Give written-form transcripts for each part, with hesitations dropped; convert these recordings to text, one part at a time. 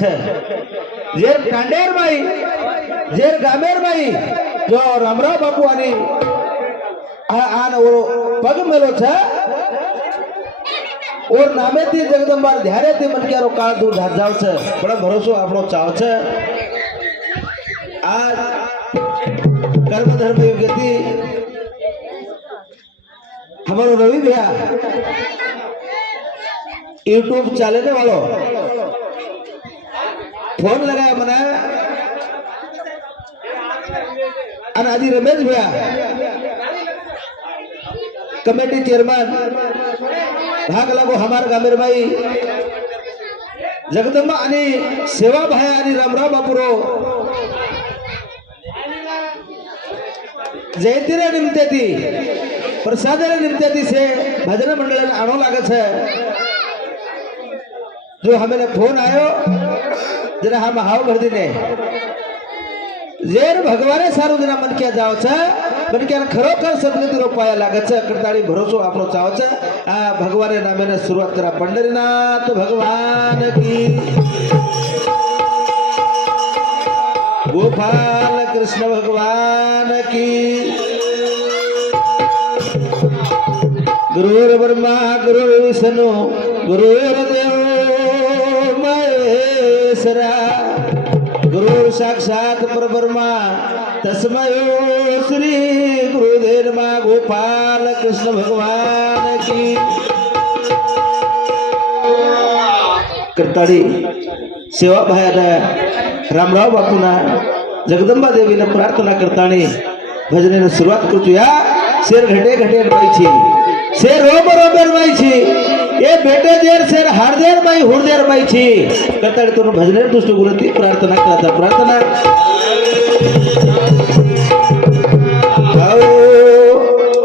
जेर टांडेर बाई जेर गामेर बाई जो रामराव बापू आणि आन वो पग मेलो छ और नामे थी जगदंबा ध्यारे थी मन क्यारो काळ दूर धार जाव छ बड़ा भरोसो आपनो चाव छ आज कर्म धर्म युगती हमारो रवि भैया यूट्यूब चलाने वालों फोन लगाया मना आदि रमेश भैया कमेटी चेयरमैन भाग लागो हमार गामेर भाई जगदंबा आणि सेवा भाई आणि रामराव बापूरो जयंतीला निमते थी प्रसादाला निमते थी से भजन मंडल आनो लागत है जो हमें फोन आयो जरा हम हाव भर दिने जेर भगवाने सारू जना मन क्या जाव छ मन क्या खरोखर सदगती रोपाया लागत छ करताड़ी भरोसो आपनो चाव छ आ भगवाने नामे ने शुरुआत करा पंढरीनाथ भगवान की गोपाल कृष्ण भगवान की गुरुर् ब्रह्मा गुरुर् विष्णु गुरुर्देव महेश्वरा गुरु साक्षात परब्रह्मा तस्मै श्री गुरुदेव नमः गोपाल कृष्ण भगवान की करताड़ी सेवा भाया रामराव बापूना जगदंबा देवीने प्रार्थना करतानी भजनेने सुरुवात करतोया शेर घटे घटे बाईची शेर रोबर बाईची ए बेटे देर शेर हारदेर बाई हुरदेर बाईची करताड़ी तो भजनेर दुष्ट गुरुती प्रार्थना करता प्रार्थना पावो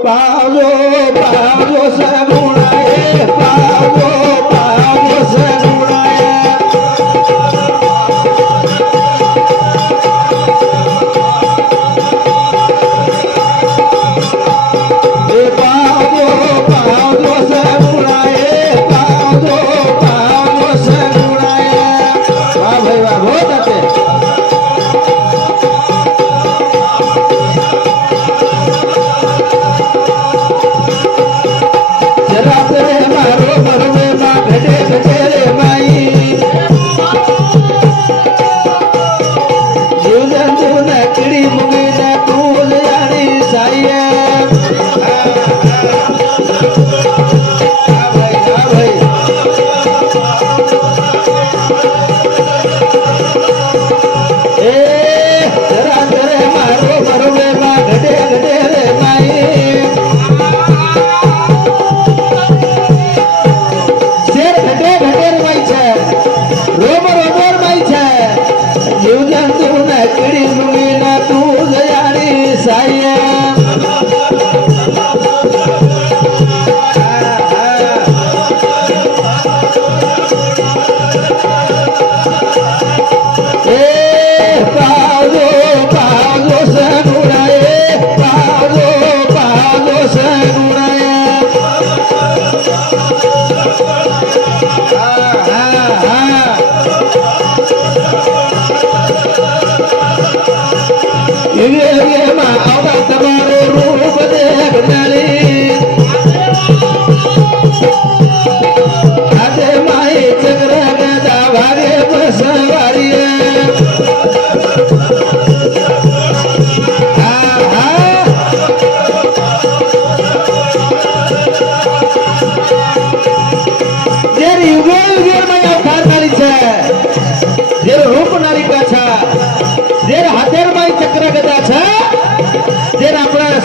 पावो सगुणाए पावो पावो सगुणाए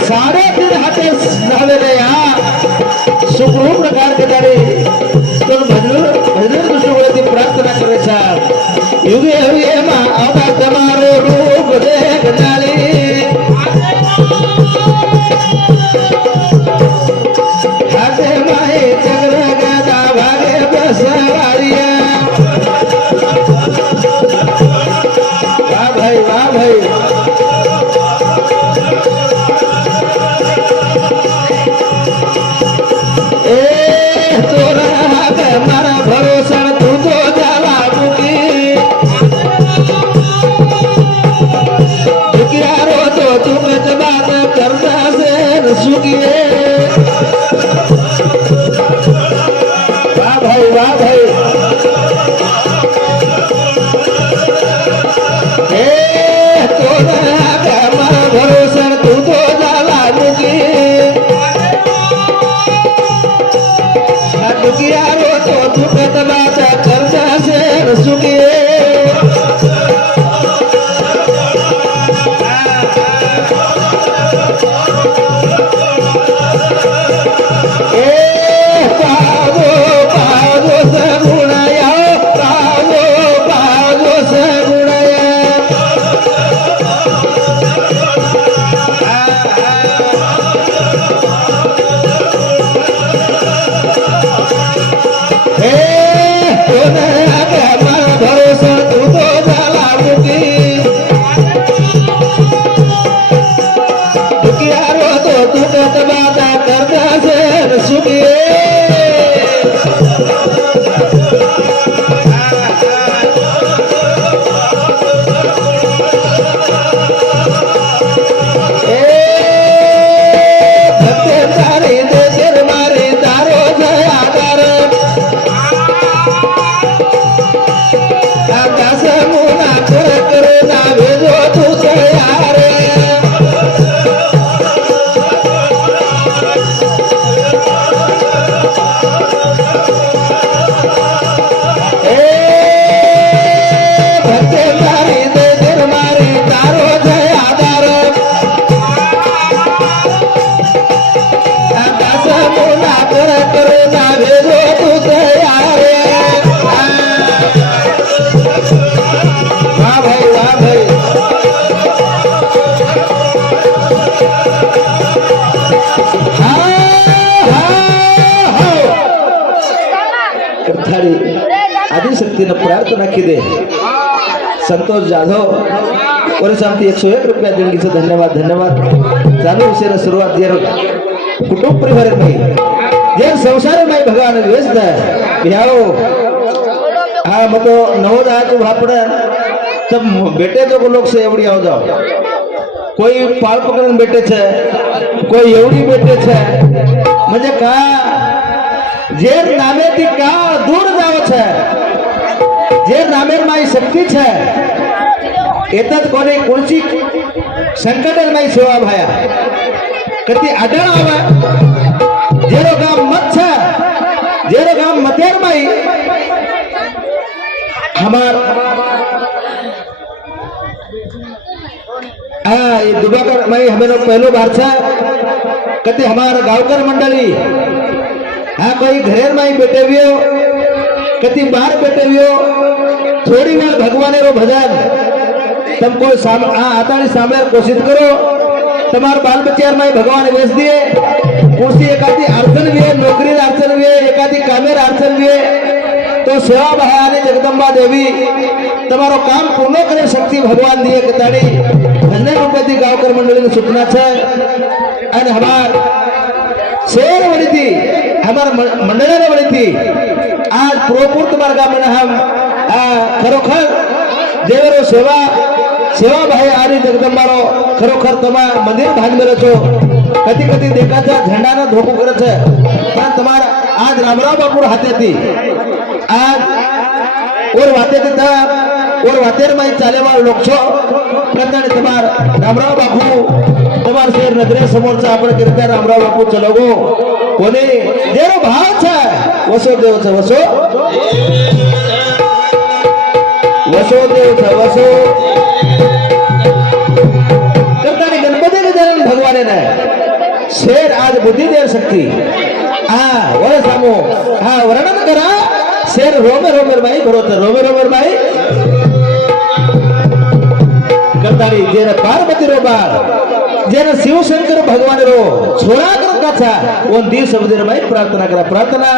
सारे दिन हाथे झालेले या सुखरूप प्रकार के दारे तो भजन दुष्ट प्रार्थना करायचा युगे युगे मा आता तमारो रूप देख जाले हाथे माए चक्र गदा भागे बसवारिया वाह भाई वाह भाई मारा भरोसा तू तो जाला बुकी नक्की दे. संतोष जाधव पोलीस आमची 101 रुपया देणगीचं धन्यवाद धन्यवाद. चालू विषयाला सुरुवात जे कुटुंब परिवार नाही जे संसार नाही भगवान व्यस्त ह्याओ हा मग तो नवोद तो भापड़ तब बेटे तो लोग से एवढी आओ जाओ कोई पाळ पकडून बेटे છે કોઈ એવડી બેટે છે म्हणजे का જેર નામેથી का दूर जाव છે જેર નામેર माई शक्ती છે एतत कोणी कोणची संकट माई सेवा भाया कधी आढळ आवा जेरो गाम मत છે जेरो गाम मतेर माई हमार ये दुबाकर माई हमें पहलो बार था कति हमारा गांवकर मंडली हाँ कोई घरेर माई बैठे हुए हो कति बाहर बैठे हुए हो थोड़ी बार भगवान रो भजन तुमको आतानी सामने कोशिश करो तुम्हारे बाल बच्चे माई भगवान वेच दिए कुर्सी एकादी अड़चन भी है नौकरी अड़चन भी है एकादी कामेर अड़चन भी है तो सेवा भाया जगदंबा देवी तुम्हारो काम पूर्ण करे शक्ति भगवान दिए कताड़ी धन्य रूपती गांवकर मंडली सूचना है और हमार शेर बड़ी थी हमार मंडली ने बड़ी थी आज प्रोपुर तुम्हारे गांव में हम खरोखर जेवरो सेवा सेवा भाई आरी जगदंबारो खरोखर तमा मंदिर भान में रचो कधी कधी देखाचा झंडाना धोको करत है पण तुम्हारा आज रामराव बापूर हाते थी आज और वाते था और वातेर माई चाले वाल लोक छो कतने तुम्हार रामराव बापू तुम्हार शेर नजरे समोरचा आपण कीर्तन रामराव बापू चलोगो कोणी जेरो भाव छे वसो देव छे वसो वसो देव छे वसो करतानी गणपति के जन्म भगवान ने शेर आज बुद्धि दे सकती हाँ वह सामो हाँ वर्णन करा शेर रोमेर रोमेर माई भरोतर रोमेर रोमेर माई करतानी जेने पार्वती रो बाळ जेने शिव शंकर भगवान रो छोरा करता था उन दिव सबदेर माई प्रार्थना करा प्रार्थना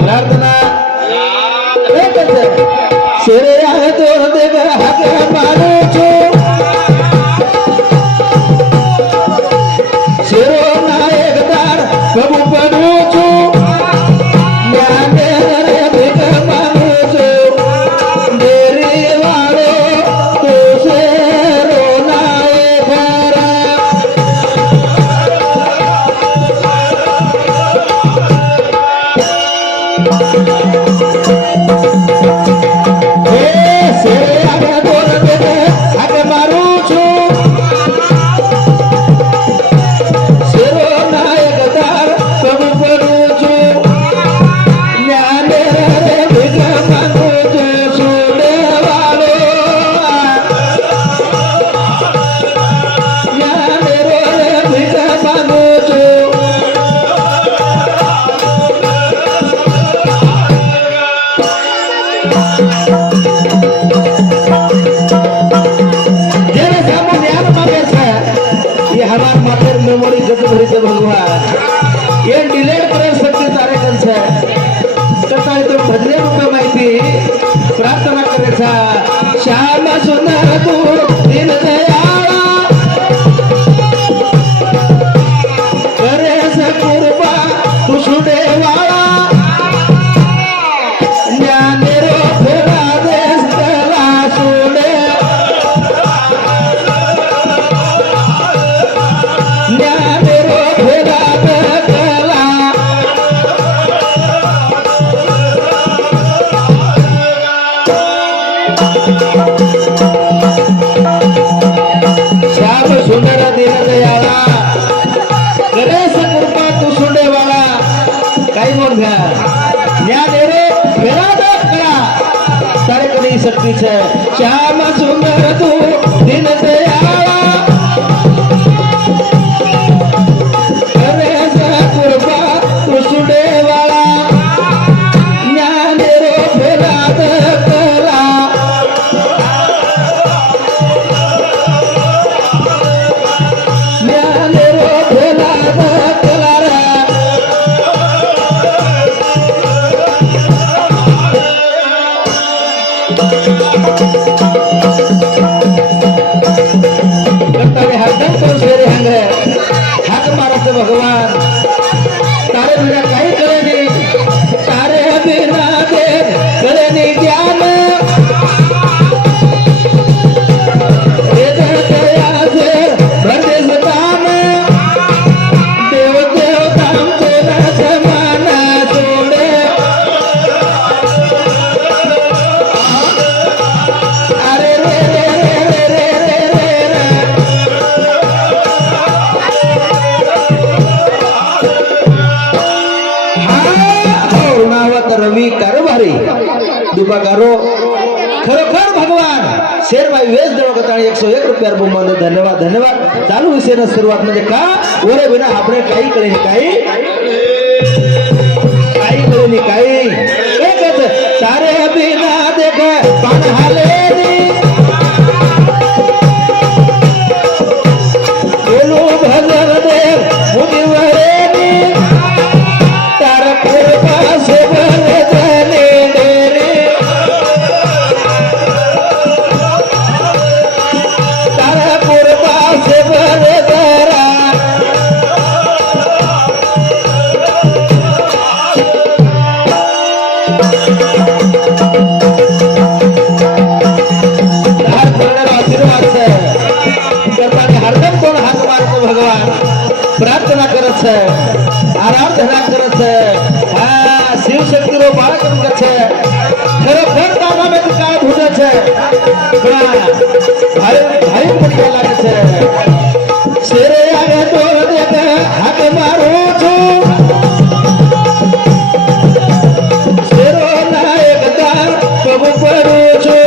प्रार्थना शेरे आहे तो देव हात मारू छो शेरो नायक दार प्रभु पडू छो मेमोरी गत भरी भगवान ये डिलेट कर सकते तारे कंस कथा तो भजने रूप माहिती प्रार्थना करायचा श्याम सुंदर तू दिन दयाळा करे कृपा तू सुदेवाळा ज्ञानेरो फेरा देश तला सुडे ज्ञानेरो फेरा कला श्याम सुंदर दिन दयाळा करे कृपा तू सुंडेवाळा काही बोल घ्या ज्ञानेरो फेरा कला तारे कधी शक्ती छे श्याम सुंदर तू दिन दयाळा करताने हरदम कोण शेरे हंग हाक मारायचं भगवान तारे बिना काही करेनी तारे बिना दे करेनी ज्ञान रवी कारभारी दुबागारो खरोखर भगवान शेरबाई वेश देवगताने 101 रुपया बोंबले धन्यवाद धन्यवाद चालू विषय सुरुवात म्हणजे का ओरे बिना આપણે काही कळे काही कळे काही एकच तारे बिना देख पान हाले बोलो भजन देव मुदिवरे तार कृपा से प्रार्थना करत है आराधना करत है हाँ शिव शक्ति रो बाळकन करत है खरोखर दादा में काय भूतच है भाई भाई पडला लागत है शेरे आगे तोर देख हाथ मारो छो शेरो नायक दार प्रभु परो छो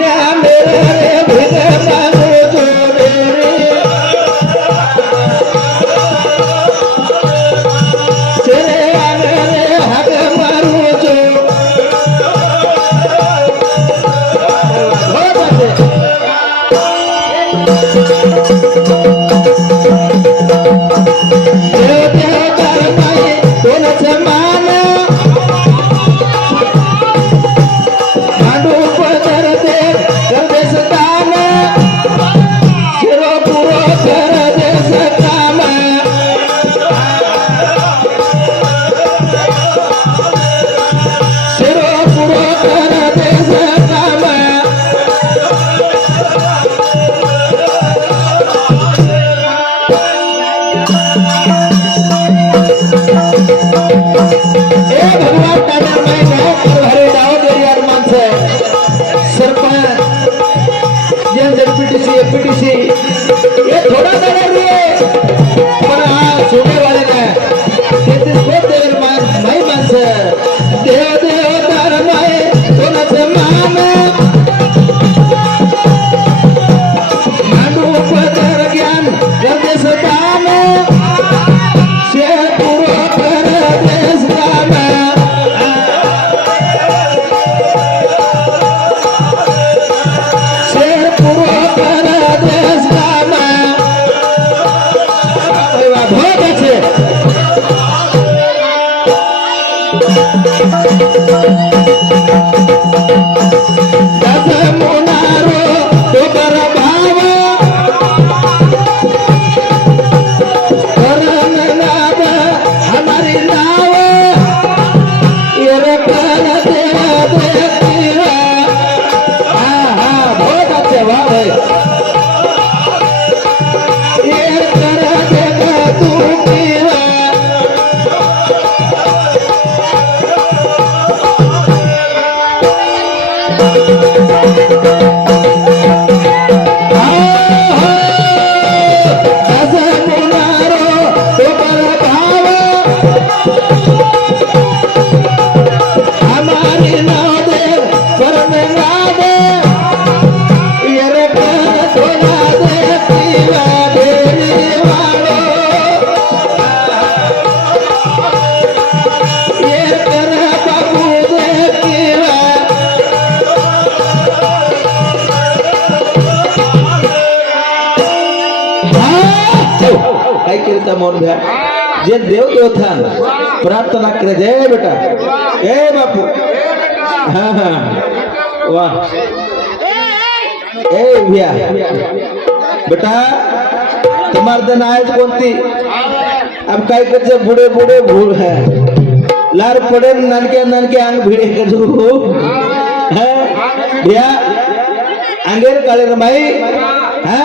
न्या मेरे रे भीग मांगो छो ये थोड़ा सा पर हाँ सोने वाले ने देव माई मानस देव देव तार माए कोणाचे मान मांडू पदर ज्ञान गरजेस दान शेर पुरो कर देश दान शेर पुरो कर देश दान मौन भ्या जे देव देवथान प्रार्थना करे जय बेटा ए बापू हाँ हाँ वाह ए भैया बेटा तुम्हारे दिन आयज कोणती अब काय करते बुढ़े बुढ़े भूल है लार पड़े ननके ननके अंग भिड़े करू है भैया अंगेर काले रमाई है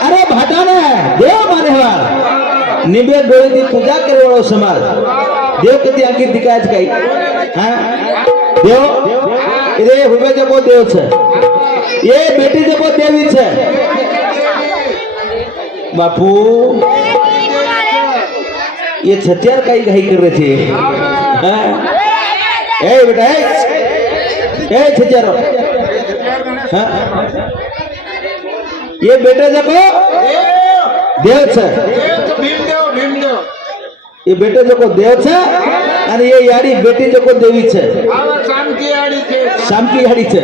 अरे भाटाने देव माने हवा निबे डोळे दी पूजा करे वाळो समाज देव कधी आखी दिकाज काही हा देव इधे हुबे जको देव छे ये बेटी जको देवी छे बापू ये छत्यार काही घाई कर रहे थे हाँ? ए बेटा ए छत्यार हाँ? ये बेटे जको देव छे ये बेटे जको देव छे અને ये याडी बेटी जको देवी छे शामकी याडी छे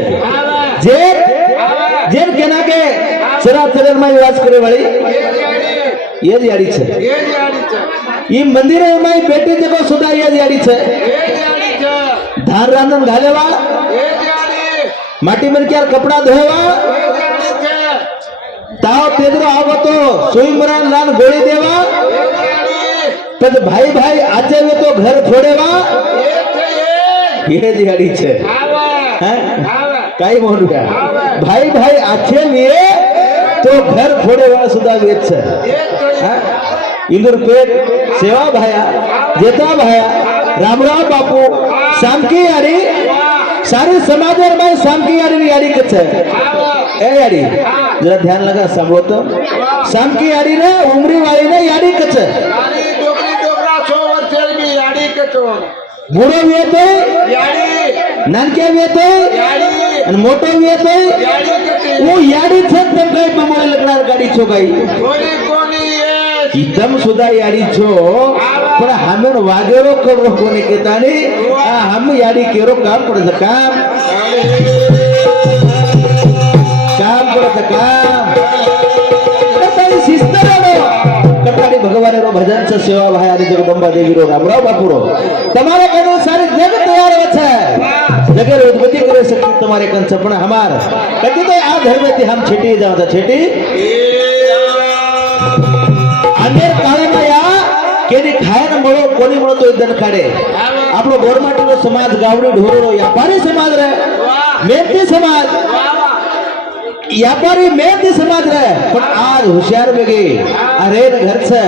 जे जेन केना के चराचर में वास करे वाली ये याडी छे ई मंदिर में बेटी जको सुधा ये याडी छे धान रांधन घालेवा माटी में क्यार कपड़ा धोवा ताव तेजरो आवो तो सुई मरान लान गोળી देवा तब भाई भाई आचे में तो घर छोड़ेवा ये दिहाड़ी छे हैं काई मोहन का भाई भाई आचे में तो घर छोड़ेवा सुधा वेच छे हैं इंदुर पेट सेवा भाया जेता भाया रामराव बापू शामकी यारी सारी समाज में शामकी यारी यारी कछ ए यारी जरा ध्यान लगा सांभो तो शामकी यारी ने उमरी वाली ने यारी कछ बूढ़ो वेतो नानके वेतो અને મોટો વેતો वो याडी છે તમ કઈ બમોળે લગડાર ગાડી છો ગઈ एकदम सुधा याडी छो पण हमें वागेरो करो कोने केतानी हम याडी केरो काम पड़े काम पड़े काम कतानी सिस्टर कटाड़ी भगवान रो भजन से सेवा भाई आदि जगदंबा देवी रो रामराव बापू रो तुम्हारे कने सारी जग तैयार है जगह उत्पत्ति करे सकती तुम्हारे कन सपना हमार कति तो आ धर्म में हम छेटी जाओ था छेटी अंधेर काळे माया केनी खाय न मळो कोणी मळो तो दन काढे आपलो गवर्नमेंट रो समाज गावडी ढोरो व्यापारी समाज रे मेहनती समाज व्यापारी मेहनती समाज रे पण आज होशियार वेगे अरे न घर छे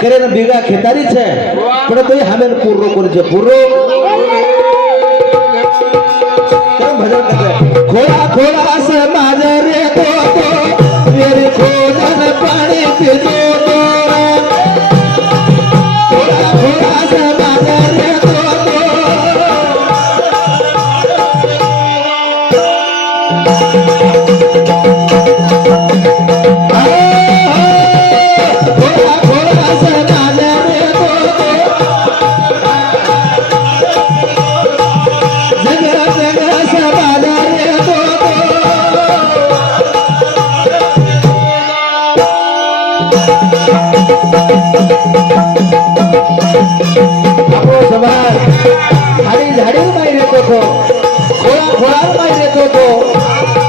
करे न बीघा खेतारी छे पण तो हमें पूरो कोनी छे पूरो तो भजन करे खोला खोला समाज रे तो मेरे खोजन पानी पीतो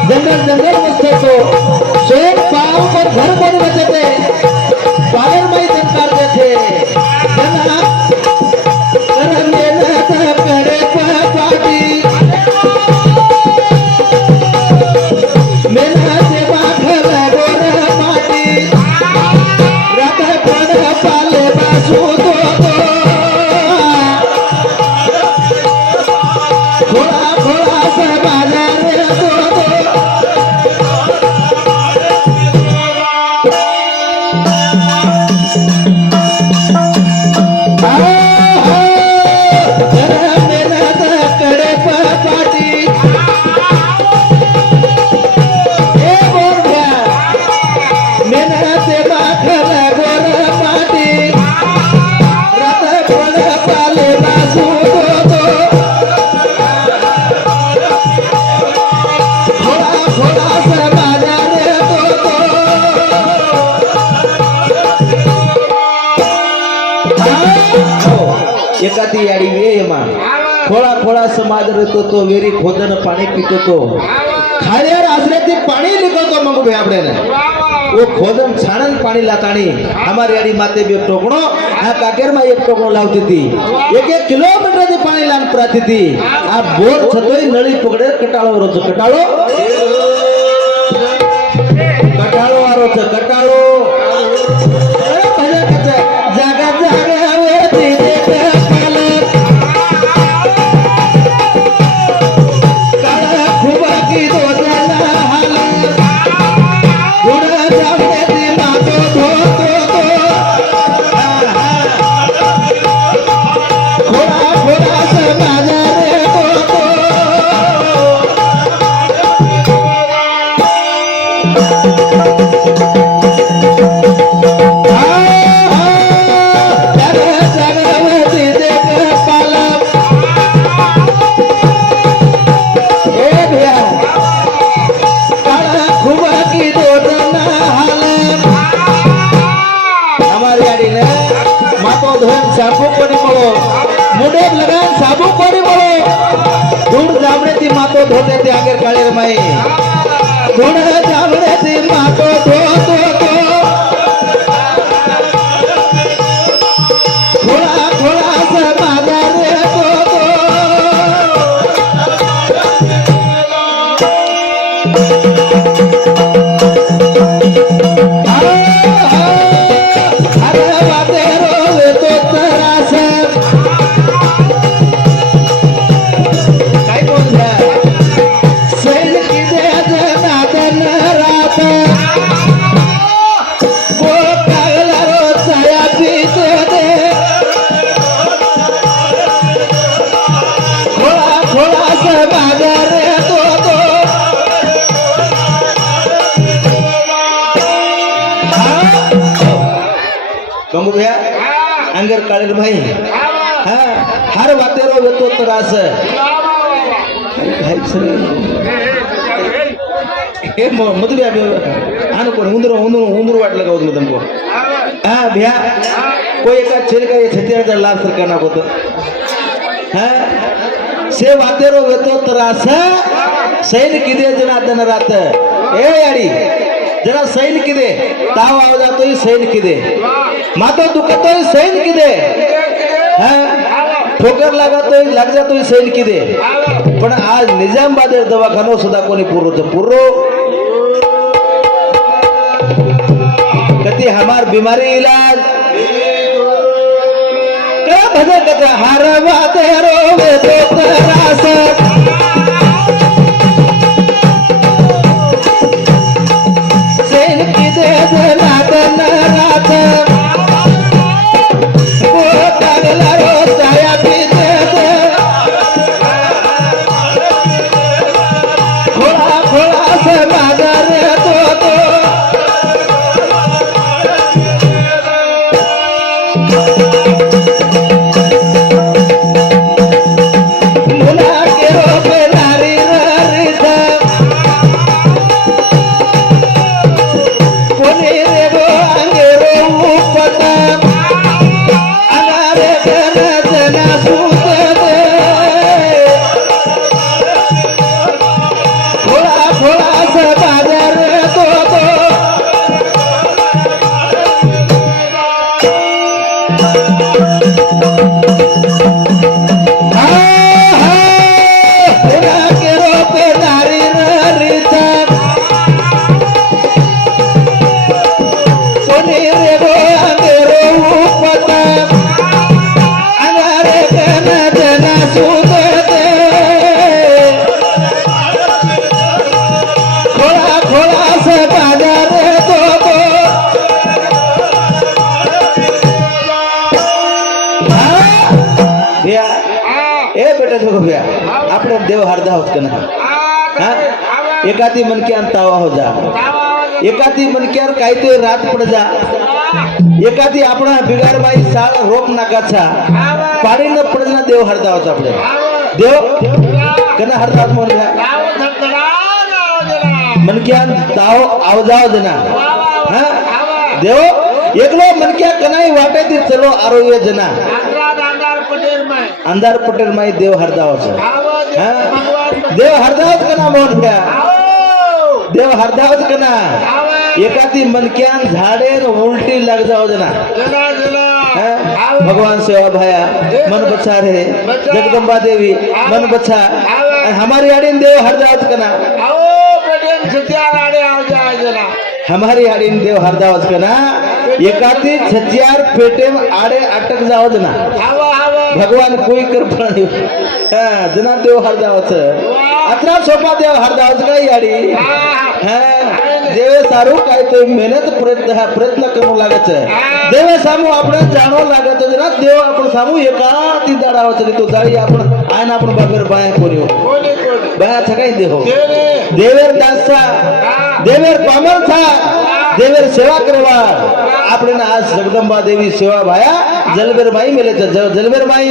जंगल जंगल बसते तो स्वयं पाव पर घर पर बचते पालन में संकार थे जना करने लगा करे पाटी मेला से बाखर गोर माटी रात पर पाले बासु तो खोला खोला से बाजार एकाती याडी वे एमा खोळा खोळा समाज रहतो तो वेरी खोदन पाणी पितो तो खाल्यार आसऱ्याથી पाणी નીકળતો મંગુ ભાઈ આપણે ઓ ખોદન છાણન પાણી લાતાણી અમારી આડી માતે બે ટોકણો આ કાકેરમાં એક ટોકણો લાવતી હતી એક કિલોમીટરથી પાણી લાન પરાતી હતી આ બોર છતોય નળી પકડે કટાળો રોજ કટાળો કટાળો આરો છે કટાળો જાગા જાગા આવે ધીરે साबू कोणी મળો मुंडे लगान साबू कोणी મળો धूड़ जामने ती मातो धोते ते आगर काळे रमाई धूड़ जामने ती मातो धो धो धो थोड़ा थोड़ा सा मागा रे धो धो गंगू भैया अंगर काळेर भाई हाँ हर वातेरो वेतो त्रास हे मधुरी आनो कोण उंदर उंदर उंदर वाटलं का होतं तुमको हाँ भैया कोई एका छेल का 36,000 लाख सरकार ना होतं हाँ से वातेरो वेतो त्रास सैन किदे जनार्दन रात ए याडी जरा सैन किदे ताव आवाज आतोय सैन किदे मातो दुखतोय सैन किदे ठोकर लागतोय लाग जातोय सैन किदे पण आज निजामाबाद दवाखानो सुद्धा कोणी पूर्व कती हमार बीमारी इलाज का भजे कथा हारवा तेरो वे तो तरास सैन किदे जनार्दन रात देव हरदा होत का ना एकाती मनक्यान तावा हो जा एकाती मनक्यार काहीतरी रात पड जा एकाती आपण बिगार बाई साळ रोप नाकाचा पाणी न पडना देव हरदा होत आपले देव कना हरदात म्हण मनक्यान ताव आवजाव जना देव एकलो मनक्या कनाई वाटे ती चलो आरोग्य जना अंधार पटेल माई देव हरदावाचं भगवान देव हरदावच का ना म्हणून घ्या देव हरदावच का ना एखादी मनक्यान झाडे उलटी लग जाओ जना भगवान सेवा भाया मन बचा रे जगदम्बा देवी मन बचा हमारी आड़ीन देव हरदावच का ना हमारी आड़ीन देव हरदावच का ना एकाती छचियार पेटे में आड़े अटक जाओ जना भगवान कोई कृपा नहीं जना देव हरदावच अतरा सोपा देव हरदावच का याडी देवे सारू काय तो मेहनत प्रयत्न करू लागायचं देवे सामू आपण जाणव लागत ना देव आपण सामू एका ती दाडावाचं तो दाडी आपण आयन आपण बाबर बाया कोणी बाया काही देव देवेर दासा देवेर पामर था देवेर सेवा करवा આપણે आज जगदंबा देवी सेवा भाया जलबेर माई मेले जलबेर माई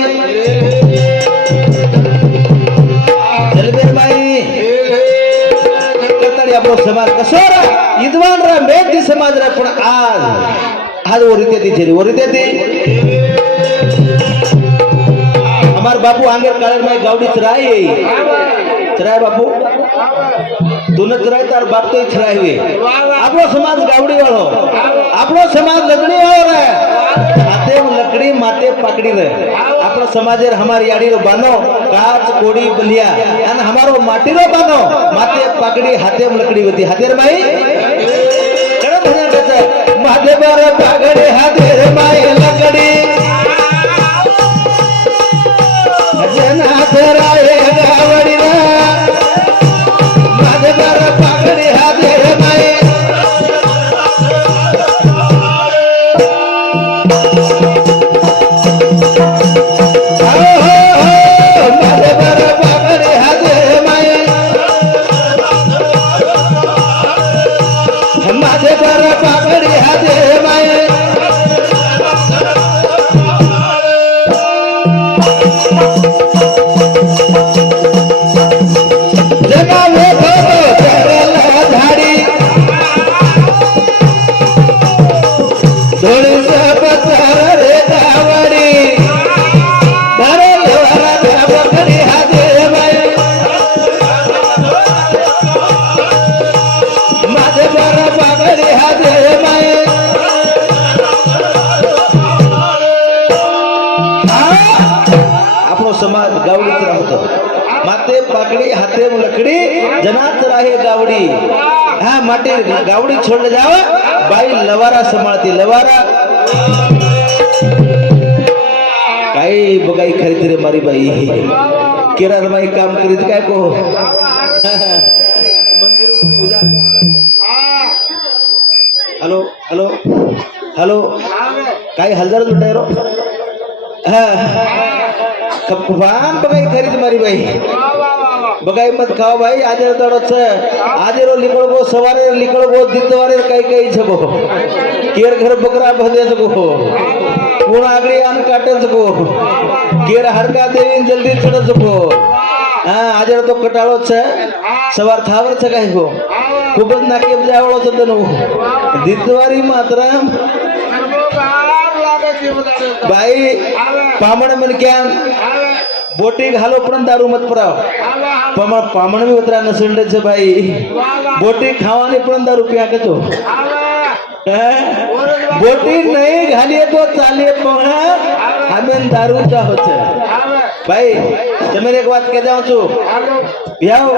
आपलो समाज कसोर विद्वान रा मेघ समाज रा पण आज ओरिते ती हमार बापू आंगेर काळे माई गावडी चराय बापू तुन चराय तार बाप तो चराय हुए आपलो समाज गावडी वालो आपलो समाज लकड़ी वालो रे हाथे लकड़ी माथे पकड़ी रे आपलो समाजेर हमारी याडी रो बानो काच कोडी बलिया अन हमारो माटी रो बानो माथे पकड़ी हाथे लकड़ी होती हाथेर माई कड़ा भजन कहता माथे पर पकड़े हाथेर माई लकड़ी जना तेरा ये गावड़ी रे माथे पर पकड़े हाथेर माई समाज गावडीच राहतो माते पाकड़ी हाथे लकड़ी जनात राहे गावडी हाँ माटे गावडी छोड़ जाओ बाई लवारा संभाळती लवारा काही बगाई खरीद रे मारी बाई केरार बाई काम करीत काय को मंदिर पूजा हॅलो हॅलो हॅलो काही हलदार लुटाय रो कपवान बगाई खरीद मारी भाई बगाई मत खाओ भाई आज दड़ोच आज रो लिकड़ गो सवारे लिकड़ गो दितवारे कई कई छबो केर घर बकरा बधे सको कोण आगड़ी आन काटे सको केर हरका देवी जल्दी चढ़ सको हां आज तो कटाळो छे सवार थावर छे काई गो खूबज नाके जावळो छ तनु दितवारी मात्र भाई पामण मन क्या बोटी घालो पण दारू मत पराव पामण भी उतरा नसंडे छे भाई बोटी खावानी पण दारू पिया के तो बोटी नहीं घालिए तो चालिए पण हमें दारू चा होछे भाई तमे एक बात के जाऊं छु भैयाओ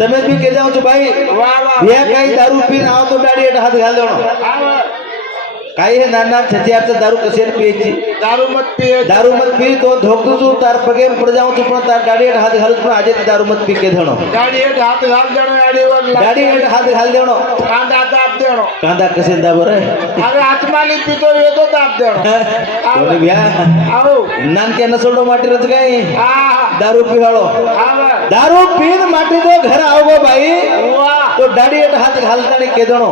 तमे भी के जाऊं छु भाई भैया काई दारू पीन आओ तो डाड़ी हेठ हाथ घाल देणो काही हे नाना छचियारचं दारू कसेन पियची दारू मत पी तो धोकू तू तार पगे पड़ जाऊं तू पण तार गाडी हेठ हाथ घालू पण आजे दारू मत पी के धणो गाडी हेठ हाथ घाल देणो कांदा ताप देणो कांदा कसेन दाबर अरे आत्माली पितो येतो ताप देणो कोणी भ्या आओ नानके नसोडो माटी रच गई दारू पिवाळो दारू पीन माटी तो घर आवगो भाई तो गाडी हेठ हाथ घालतानी के धणो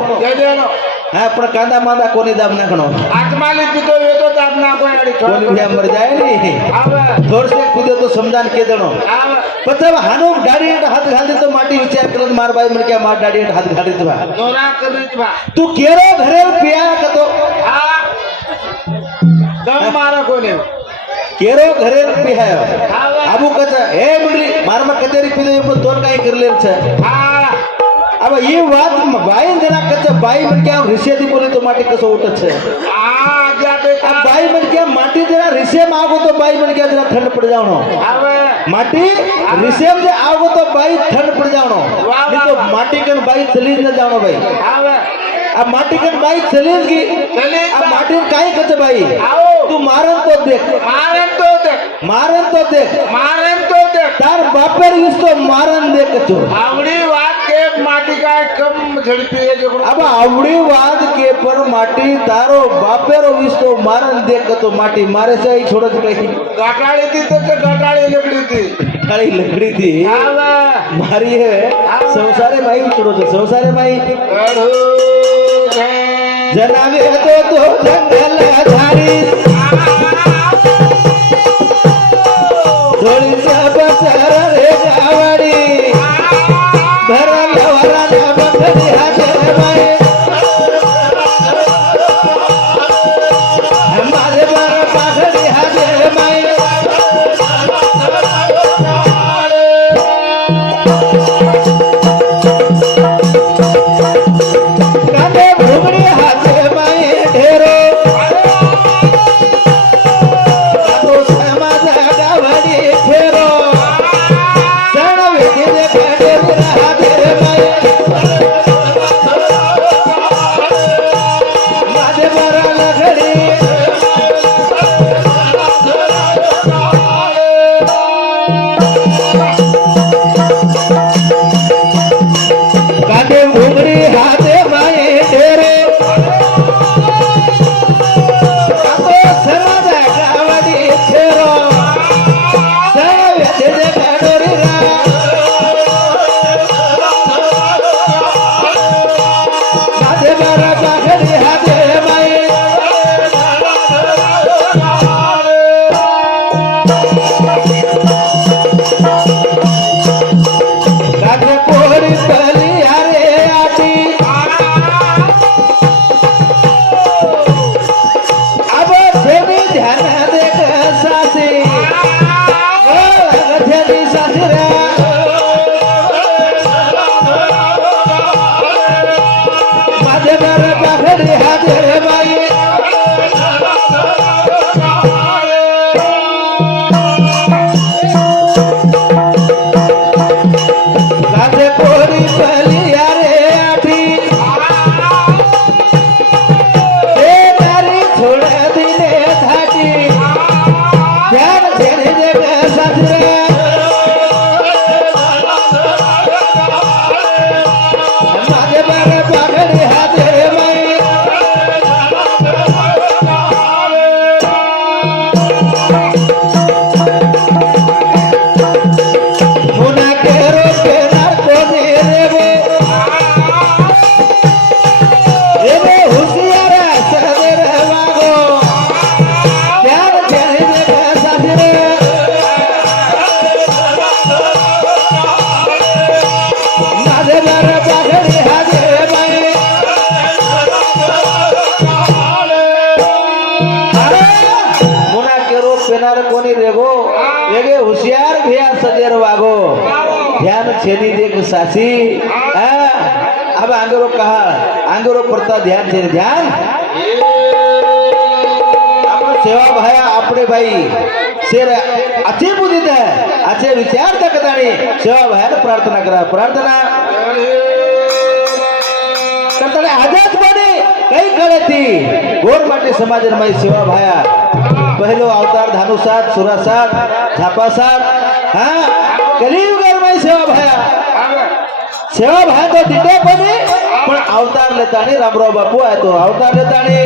हाँ पण कांदा मांदा कोनी दाब नाखणो आत्माली पितो येतो दाब नाखो आडी कोनी भ्या मर जाए नी थोड़ से कूदे तो समझान के देणो पछव हानो गाड़ी हाथ घाल दे तो माटी विचार करत मार बाई मन क्या मार गाड़ी हाथ घाल दे बा नोरा करित बा तू केरो घरे पिया कतो दम मारा कोनी केरो घरे पिहाय आबू कच हे मुंडली मारमा कचेरी पिले पण दोन काय करले छ अब ये बात बाई जना कच बाई मन क्या ऋषि दी बोले तो माटी कसो उठत छ अब बाई मन क्या माटी जरा ऋषि में आगो तो बाई मन क्या जरा ठंड पड़ जावनो माटी ऋषि में आगो तो बाई ठंड पड़ जावनो नहीं तो माटी कन बाई चली न जावनो भाई अब माटी कन बाई चलेगी अब माटी काय कच बाई तू मारन तो देख मारन तो देख तार बापर विस्तो मारन देख तो आवड़ी बात के माटी का कम झड़पी है जो अब आवड़ी वाद के पर माटी तारो बापेरो विस्तो मारन देख तो माटी मारे से ही छोड़ कहीं गटाड़ी थी तो गटाड़ी लकड़ी थी खाली लकड़ी थी मारी है संसारे माई छोड़ो तो संसारे माई जनावे तो जंगल झाड़ी थोड़ी सा बसर रे जावड़ी भरल वरना बंधनी हाथे माए हमारे बर पाखड़ी हाथे माए कांदे घुमड़ी हाथे माए ढेरो तो समाज गावड़ी फेरो सण विधि दे खड़े रहा दे माए मादे मरा लगड़ी कांदे घुमड़ी हाथे माए ढेरो कांदो समाज गावड़ी फेरो सण विधि दे खड़े रहा मादे मरा पाखड़ी हाथे माए कांदे कोड़ी पली हरे आटी अब सेवी ध्यान देख सासी ओ अगथेली सासरा मादे मरा पाखड़ी हाथे माए कांदे कोड़ी पली हरे आटी ए तारी छोड़ दिले धाटी ध्यान देने देख सासरा मादे मरा पाखड़ी हाथे माए मुना केरो केनार कोने रेबो होशियारा सदर वागो ध्यान देने देख सासरे मादे मरा पाखड़ी हाथे माए अरे मुना केरो केनार कोनी रेगो रेगे होशियार भैया सदेर वागो ध्यान छेनी देख सासी अब आंगरो कहा आंगरो पड़ता ध्यान छेनी ध्यान आपण सेवा भाया आपणे भाई शेर अच्छे बुद्धित है अच्छे विचार तकदाणी सेवा भाया प्रार्थना करा प्रार्थना करताने आजाद बने कई करे थी गोर माटे समाज माई सेवा भाया पहलो अवतार धानु साथ सुरा साथ झापा साथ कलियुग माई सेवा भाया तो दिटे बने पण अवतार लेतानी रामराव बापू आहे तो अवतार लेतानी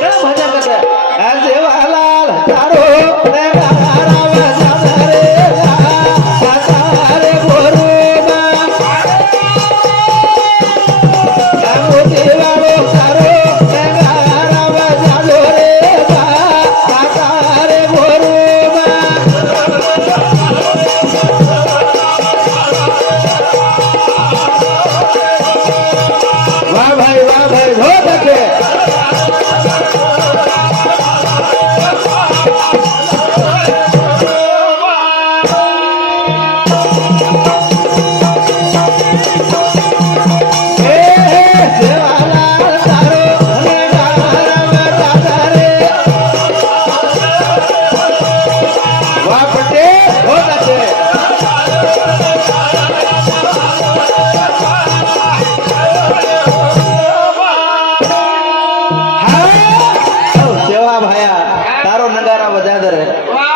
क्या भजन करते ऐसे वालाल तारो राम जाधरे तारे बोरुमा मोती वालो तारो राम जाधरे तारे बोरुमा वाह भाई धो दे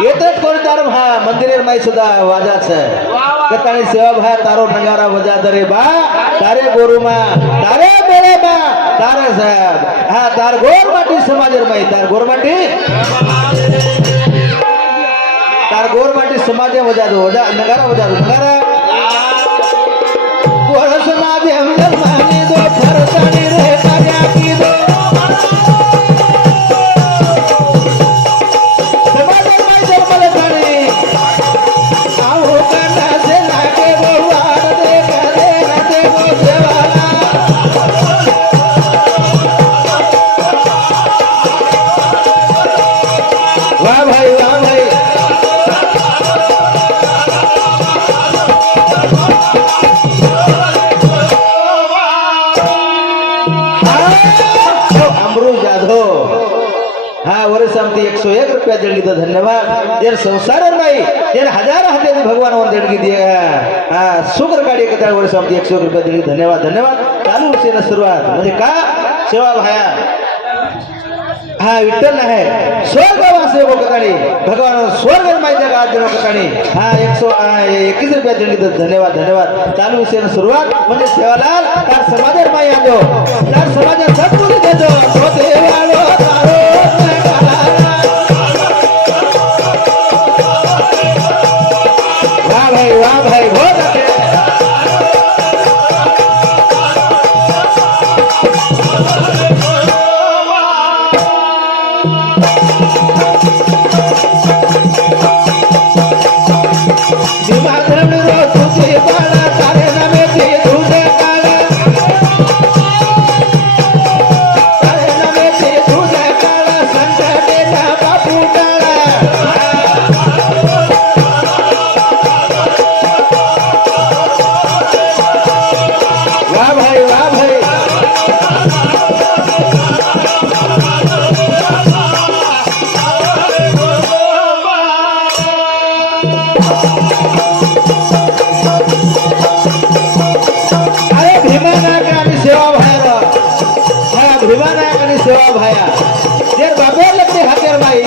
येतच कोण तार भा मंदिरेर माई सुद्धा वाजाच कताणी सेवा भा तारो नगारा वजा दरे बा तारे गोरुमा तारे बेळे बा तारे साहेब हा तार गोर माटी समाजेर माई तार गोर माटी समाजे वजा दो वजा नगारा वजा दो नगारा गोर समाजे हमदर माने दो फरतानी रे तार्या की दो समाजे माई जन्मले ताणी आओ करना से लागे वो वार दे करे ना दे वो सेवाला वाह भाई वाह भाई अमरू जाधव हा वर्ष आमची 101 रुपया देणगी तो धन्यवाद जर संसार नाही जर हजार हाते भगवान वन देणगी दिए हा शुक्र गाडी कथा वर्ष आमची 101 रुपया देणगी धन्यवाद धन्यवाद चालू से सुरुवात म्हणजे का सेवा भाया हा विठ्ठल आहे स्वर्गवासी हो कथाणी भगवान स्वर्ग माई जगात देणो कथाणी हा 121 रुपया देणगी तो धन्यवाद धन्यवाद चालू विषय सुरुवात म्हणजे सेवालाल तार समाजर माई आजो तार समाज सद्गुरु देजो तो देवालो तारो वाह भाई बहुत अच्छे सेवा भाया जर बाबेर लगते हातेर माई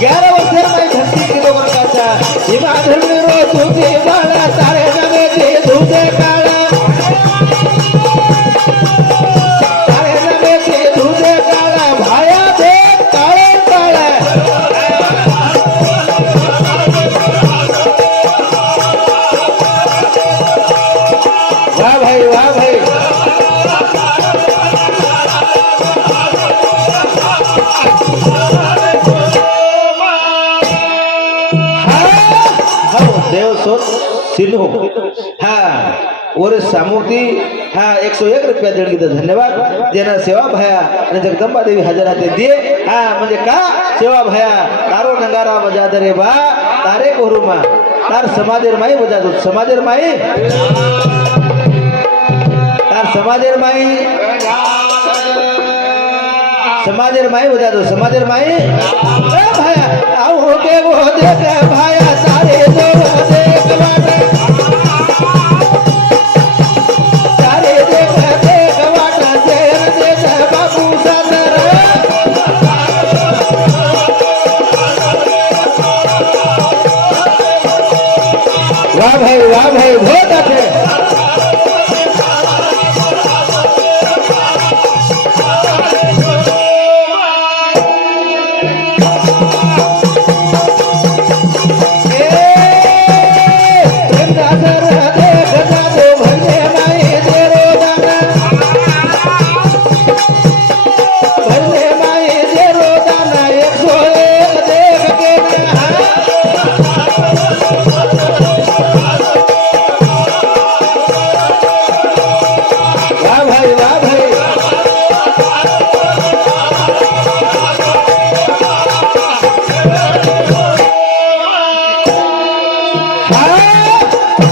11 वर्षेर माई धरती किलो वर्षाचा हिमा धरणे रो तुझे बाळा तारे नवे ते तुझे काळा तारे नवे ते तुझे काळा भाया दे काळे काळा वाह भाई वाह भाई देव सोच सिन्हो हा और सामूर्ती हा 101 रुपया देणगी तो धन्यवाद जेना सेवा भया आणि जगदंबा देवी हजर हाते दिए हा म्हणजे का सेवा भया तारो नगारा वजा दरे बा तारे गोरुमा तार समाजेर माई वजा दो समाजेर माई तार समाजेर माई वजा दो समाजेर माई ए भया आओ के वो देख भाया तारे दो देख वाटे तारे देख देख वाटा जेर देख बाबू सादर वाह भाई बहुत अच्छे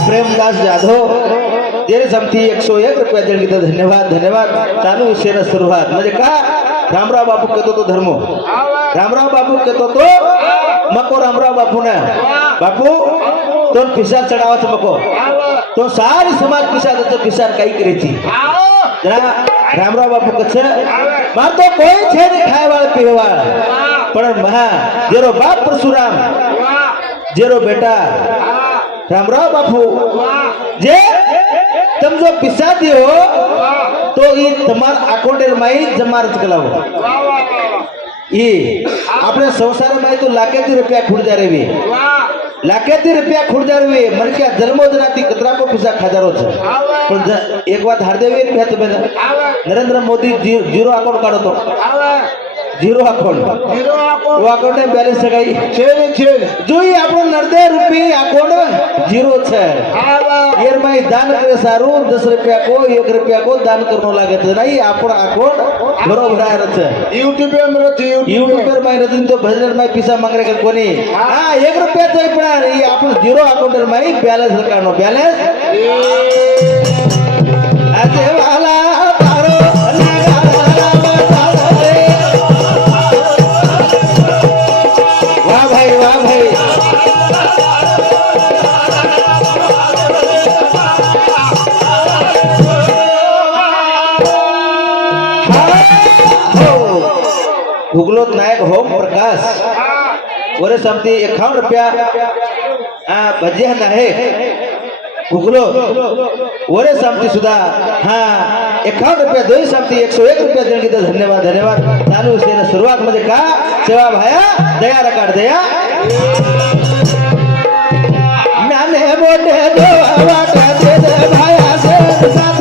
प्रेमदास जाधव जेरे समती 101 रुपया देणगी तो धन्यवाद धन्यवाद चालू विषय सुरुवात म्हणजे का रामराव बापू कहतो तो धर्मो रामराव बापू कहतो तो मको रामराव बापू ना बापू तो पिसार चढावाच मको तो सारी समाज पिसार काही करेची जरा रामराव बापू कछ मार तो कोई छे नहीं खाए वाला पीवे वाला પણ મહા જેરો બાપ પરશુરામ જેરો બેટા રામરાવ બાપુ જે તમ જો પિસાદી હો તો ઈ તમાર અકાઉન્ટ માં જમા જ કલાવો ઈ આપણે સંસારમાં તો લાખેથી રૂપિયા ખુરજા રેવી લાખેથી રૂપિયા ખુરજા રેવી મને કે જન્મોદનાથી કતરાકો પૈસા ખજારો છે પણ એક વાત હારદેવી કે તમે નરેન્દ્ર મોદી જીરો અકાઉન્ટ કાઢો તો जीरो अकाउंट वो अकाउंट बैलेंस सगाई જોઈ આપણો નર્દે રૂપી अकाउंट जीरो છે યાર મેં દાન કરે સારું 10 રૂપિયા કો 1 રૂપિયા કો દાન કરનો લાગે છે નહીં આપણો अकाउंट બરોબર આ છે YouTube पे મેં રજીન તો ભજન માં પૈસા માંગરે કે કોની હા 1 રૂપિયા તો પણ ઈ આપણો जीरो अकाउंट માં બેલેન્સ લગાડનો બેલેન્સ આજે વાલા તારો भूगलोत नायक होम प्रकाश वरे समती 51 रुपया भजिया नाही भूगलो वरे समती सुद्धा हाँ 51 रुपया दोई समती 101 रुपया देणगी तो धन्यवाद धन्यवाद चालू से सुरुवात मध्ये का सेवा भाया दया रकाड दया मैंने मोटे दो वाटा दे दे भाया से साथ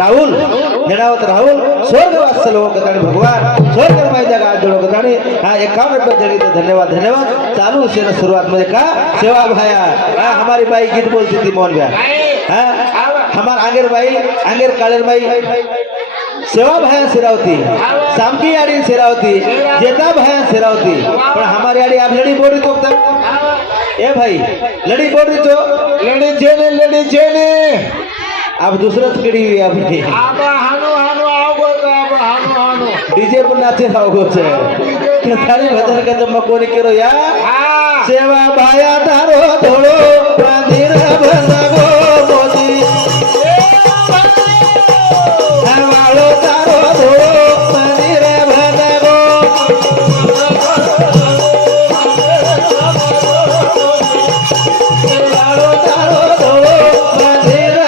राहुल नेणावत राहुल स्वर्गवास चलो कताणी भगवान स्वर्ग में जगह हाथ जोड़ो कताणी हाँ 51 रुपये जड़ी तो धन्यवाद धन्यवाद चालू से ना शुरुआत में का सेवा भाया हाँ हमारी बाई गीत बोलती थी मोहन भैया हाँ हमार आंगेर बाई आंगेर कालेर बाई सेवा भाया सिरावती सामकी आड़ी सिरावती जेता भाया सिरावती पर हमारी आड़ी आप लड़ी बोल रही तो तक ए भाई लड़ी बोल रही तो लड़ी जेने अब दूसरा कड़ी हुई आपने अब हानो हानो आओगो तो अब हानो हानो डीजे पर नाचे आओगो से थारी भजन का जब मकोनी करो या सेवा भाया तारो धोड़ो मंदिर भंगो मोदी हमारो तारो धोड़ो मंदिर भंगो हमारो तारो धोड़ो मंदिर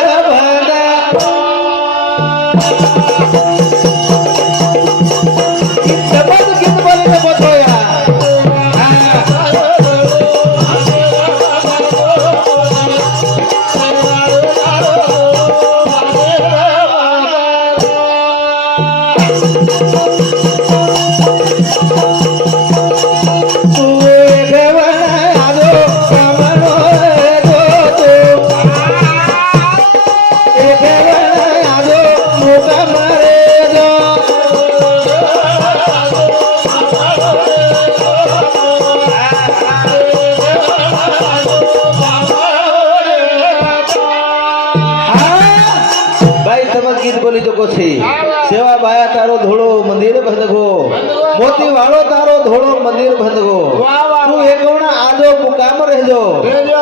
सेवा भाया તારો ધોળો મંદિર બંધગો મોતી વાળો તારો ધોળો મંદિર બંધગો વાહ વાહ તું એકવણા આજો મુકામ રહેજો રેજો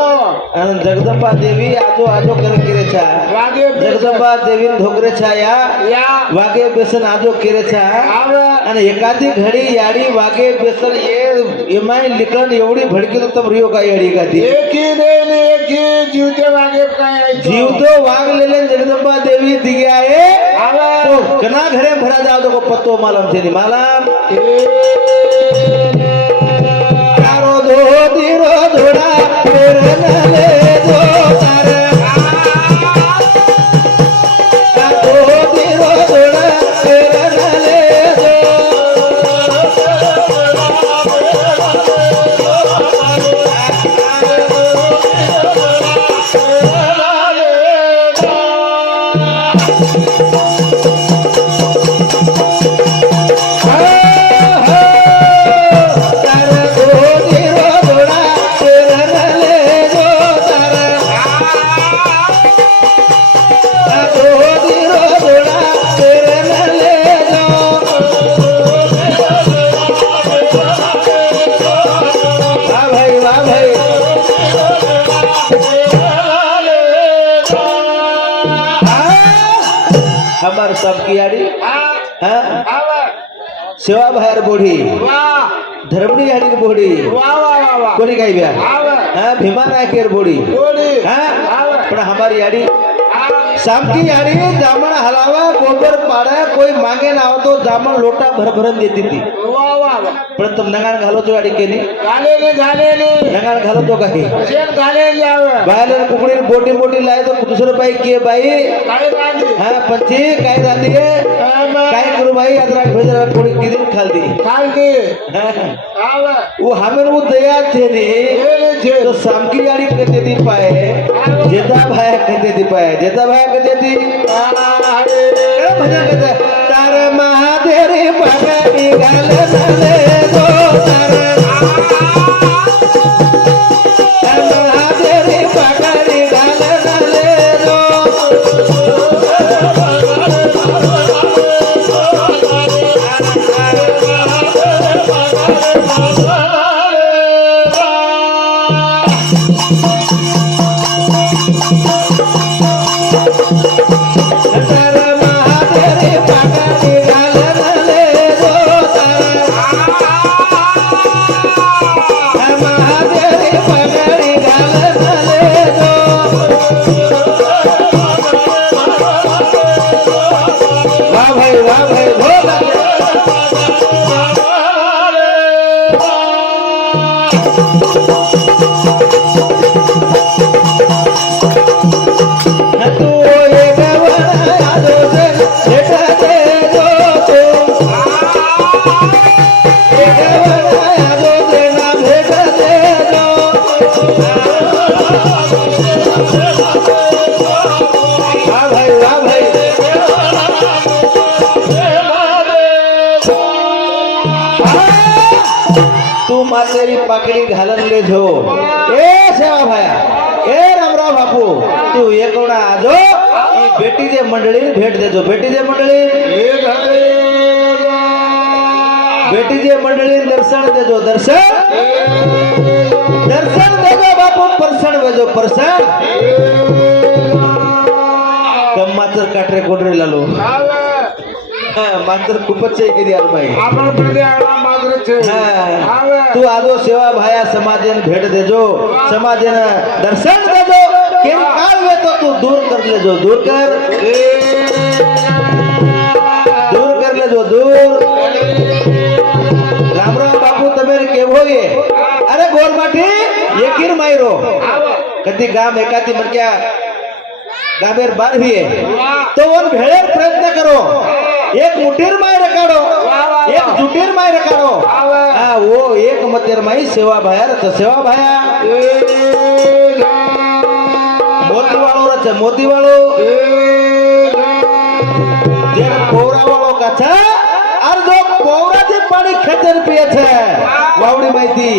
અને જગદંબા દેવી આજો આજો કરે છા વાગે જગદંબા દેવી ઢોકરે છા યા વાગે બેસન આજો કરે છા આવે અને એકાદી ઘડી યાડી વાગે બેસન એમાંય લીકણ એવડી ભડકી તો તમ રહ્યો કા યાડી કાધી એકી ને એકી જીવતે વાગે કાય જીવ તો વાગ લેલે जगदंबा देवी दिग्या है આવે तो कना घरे भरा जाओ तो पत्तो मालम थे नी मालम तारो दो तीरो धोड़ा फेर न ले दो तारे दो तीरो धोड़ा फेर न ले दो तारे दो तीरो धोड़ा फेर न ले दो तारे दो तीरो धोड़ा फेर न ले दो वाह भाई वाह भाई हमार सबकी आड़ी हाँ આવે सेवा बाहेर बोढी વાહ धर्मणी आड़ी बोढी વાહ વાહ વાહ વાહ कोणी काय ब्या આવે हाँ भीमा नायकेर बोढी બોલી हाँ આવે पण हमारी आड़ी આવે शामकी आड़ी जामण हलावा गोबर पाड़ा कोई मांगे ना हो तो जामण लोटा भर भरन देती थी વાહ વાહ વાહ पण तुम नगाण घालो तो आड़ी केली ગાલે ને नगाण घालो तो काही शेण ગાલે ને આવે बाहेर कुकडी मोठी मोठी लाय तो दुसरं बाई के बाई કાય બાંધી हाँ पंची काय जाती है આમાં काय करू भाई अदरा भेजरा कोणी किदिन खाल दी ખાલતી हाँ, આવે वो हमें वो दया थे ने એને છે तो सामकी आड़ी कहते थी पाए जेता भाया कहते थी पाए जेता भाया कहते थी આવે भजन कहते तारे महादेरी पगड़ी गाल नले दो तारे महादेरी पगड़ी गाल नले दो तारे महादेरी पगड़ी गाल नले दो तारे महादेरी पगड़ी गाल नले दो वाह भाई भोला तू एक बड़ा दो से बेटा दे दो तू एक बड़ा दो से ना बेटा दे दो वाह भाई वाह भाई तू मातेरी पाकडी घालन ले जो ए सेवा भाया ए रामराव बापू तू एकवणा आजो ई बेटी जे मंडळी भेट देजो बेटी जे मंडळी એ ઘરે बेटी जे मंडळी दर्शन देजो दर्शन दर्शन देजो बापू परसण वेजो परसण कम मात्र काटरे कोडरे लालो આવે मात्र खूपच आहे यार बाई આપણ પ્રદે આળા માત્ર છે આવે तू आजो सेवा भाया समाजेन भेट देजो समाजेन दर्शन देजो केम काळ वेतो तू दूर कर लेजो दूर कर लेजो दूर रामराव बापू तमे केवो ये अरे गोर माठी एकीर मायरो कधी गाम एकाती मरक्या गामेर बार भी है तो वन भेळेर प्रयत्न करो एक मुठीर माय रकाडो एक जुटीर माय रकाडो हाँ वो एक मतेर माई सेवा भाया रच सेवा भाया मोती वाळो रच मोती वाळो जे पोरा वाळो का छ अर्धो पोरा जे पाणी खेचर पिये छ वावडी माहिती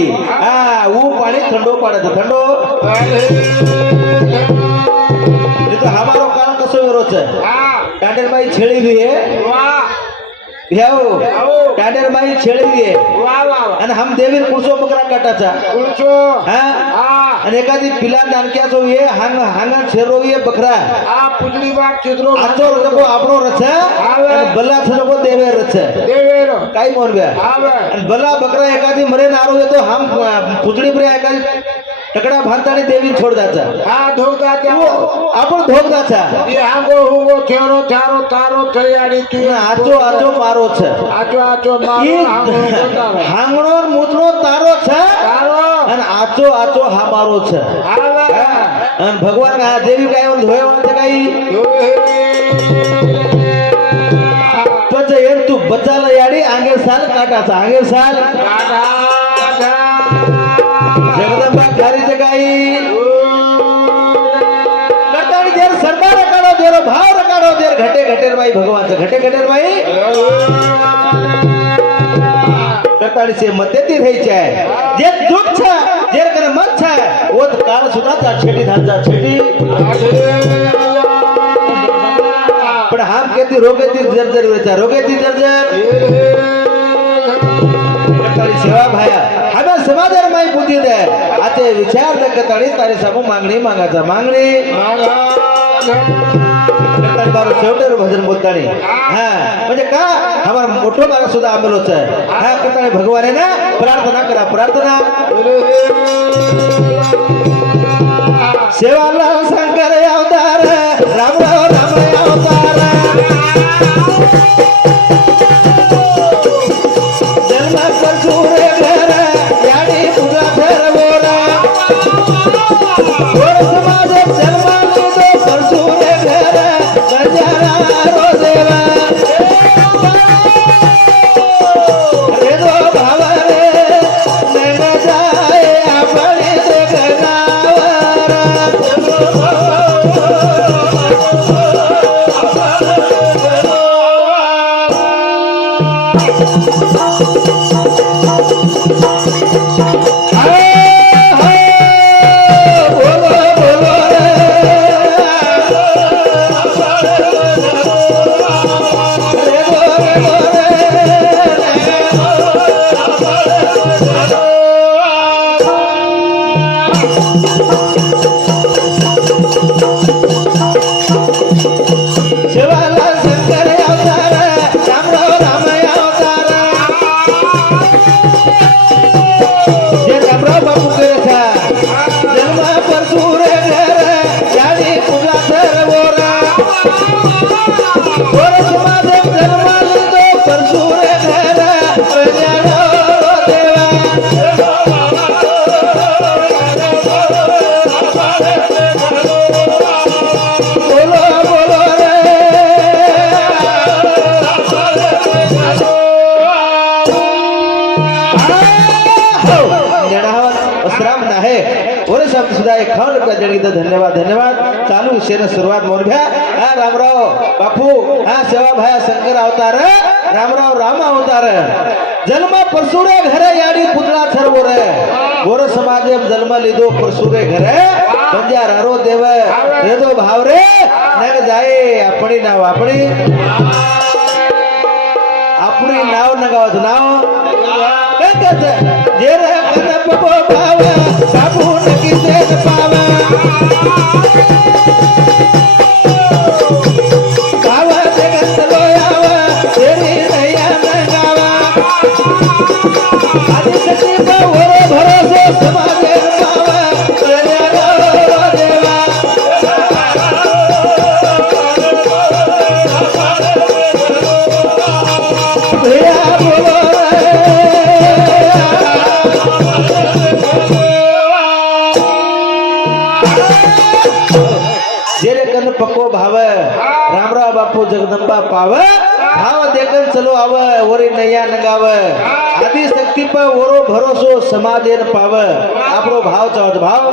हाँ वो पाणी थंडो पाडत थंडो ये तो हमारो कारण कसो वेरो छ काटेर माई छेड़ी भी है भ्याव कांडेर बाई छेळवी वा वा वा आणि हम देवीर कुडसो बकरा काटाचा कुलचो हा हा आणि एखादी पिला नानक्याचो ये हांगा छेरो ये बकरा आ पुजडी बाग चित्रो आचो रचको आपणो रच आणि बल्ला छनको देवे रच देवेरो काय मोनव्या आवे आणि बल्ला बकरा एखादी मरे नारो येतो हम पुजडी प्रिया एखादी टकडा भांताने देवी छोड जाचा हा धोका त्या आपण धोक जाचा ये हांगो हुंगो थेरो थारो तारो थयाडी तू आचो आचो मारो छ आचो आचो मारो हांगो हुंगो तारो हांगणो मुतनो तारो छ तारो आणि आचो आचो हा मारो छ आवे आणि भगवान हा देवी काय धोय वाटते काही त्वच येर तू बचाला याडी आंगे साल काटाचा आंगे साल जगदंबा खारीचे काही कटाळी देर सरदार काढो देर भाव काढो देर घटे घटेर बाई भगवानचं घटे घटेर बाई कटाळी से मते ती रहीचे आहे जे दुख छ जेर करे मत छ ओत काळ सुद्धा चा छेटी धाचा छेटी पण हाम केती रोगे ती जर्जर वेचा रोगे ती जर्जर कटाळी सेवा भाया हमें समाजर माई बुद्धी दे आते विचार न कटाळी तारे समू मागणी मागाचा मागणी कटाळी बारो शेवटेर भजन बोलतानी हा म्हणजे का हमार मोठो मारा सुद्धा आंबलोच हा कटाळी भगवाने ना प्रार्थना करा प्रार्थना सेवाला शंकर अवतार रामराव राम अवतार जन्म परशुरे घर याडी पूजा ठरवोर समाज जन्म लिदो परशुरे घर गजारा रो देवा रे दो भाव रे नैन जाए आपणे देखनावर शिवाला शंकर अवतार रामराव राम अवतार जे रामराव बापू करे जन्म परशुरे घर याडी पूजा ठरवोर समाज जन्म लिदो परशुरे घर गजारा रो देवा बोलो बोलो श्राम आहे ओरे शब्द सुद्धा 51 रुपया देणगीचं धन्यवाद धन्यवाद चालू विषयनं सुरुवात मोर घ्या हा रामराव बापू हा सेवा भाया शंकर अवतार रामराव राम अवतार जन्म परशुरे घर याडी पुतळा ठरवोर गोर समाज जन्म लिदो परशुरे घर बंजारा रो देव रे दो भाव रे नग जाए आपणी नाव आपणी नाव नगावत नाव जे रे कनप भाव बाबू नकी देख पावा गावा जगत लोयाव तेरी नैया नगावा आदि शक्ती पावर भरोसे समाजे पावा रो देवा भैया बोलो जेरे कन पक्को भाव रामराव बापू जगदंबा पाव भाव देखन चलो आव ओरी नैया नगाव आदि शक्ती पर ओरो भरोसो समाजेन पाव आपरो भाव चावत भाव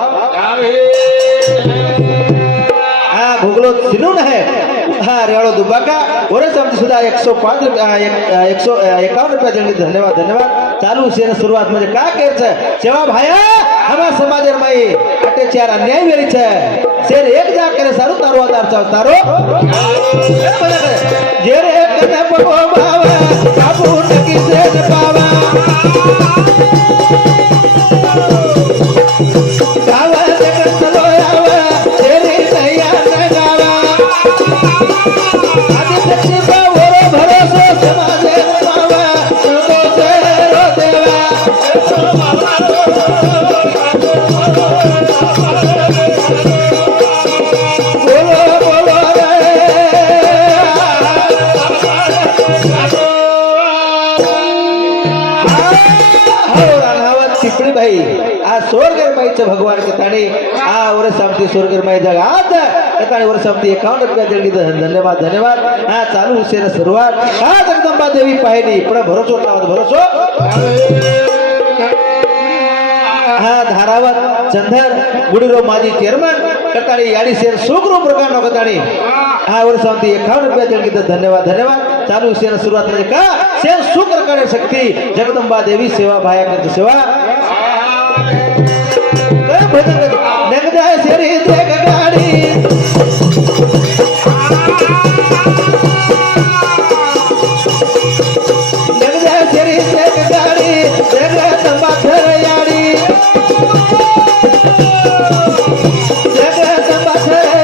हा भोगलो सिनून है हा रेवाड़ो दुबाका ओरे समझ सुधा 105 रुपया 151 रुपया देणे धन्यवाद धन्यवाद चालू शेर सुरुवात म्हणजे का केरच सेवा भाया हमा समाजर माई अत्याचार अन्याय वेरी छे शेर एक जा करे सारू तारो आधार चाव तारो जे रे नको बाबा बापू नक्की शेर बाबा गावात कसलो यावा शेरी नैया गावा आधी शक्ती पावर भरोसा समाजे बाबा नको शेरो देवा चिपड़ी भाई आ सोरगर माई भगवान के ताणी आ वर्ष सामती सोरगर माई जग आज कताणी वर्ष सामती 51 रुपया देणगी धन्यवाद धन्यवाद हा चालू विषय सुरुवात हा जगदंबा देवी पाहिली पण भरोसो भरोसो हा धारावत चंदर गुडीरो माजी चेअरमन कताणी याडी शेर सुखरूप प्रकार नो कताणी हा वर्ष सामती 51 रुपया देणगी धन्यवाद धन्यवाद चालू विषय सुरुवात म्हणजे का शेर सुख करणे शक्ती जगदंबा देवी सेवा भाया करते सेवा नगदा शेरी देख गाडी नगदा शेरी देख गाडी जगदंबा याडी जगदंबा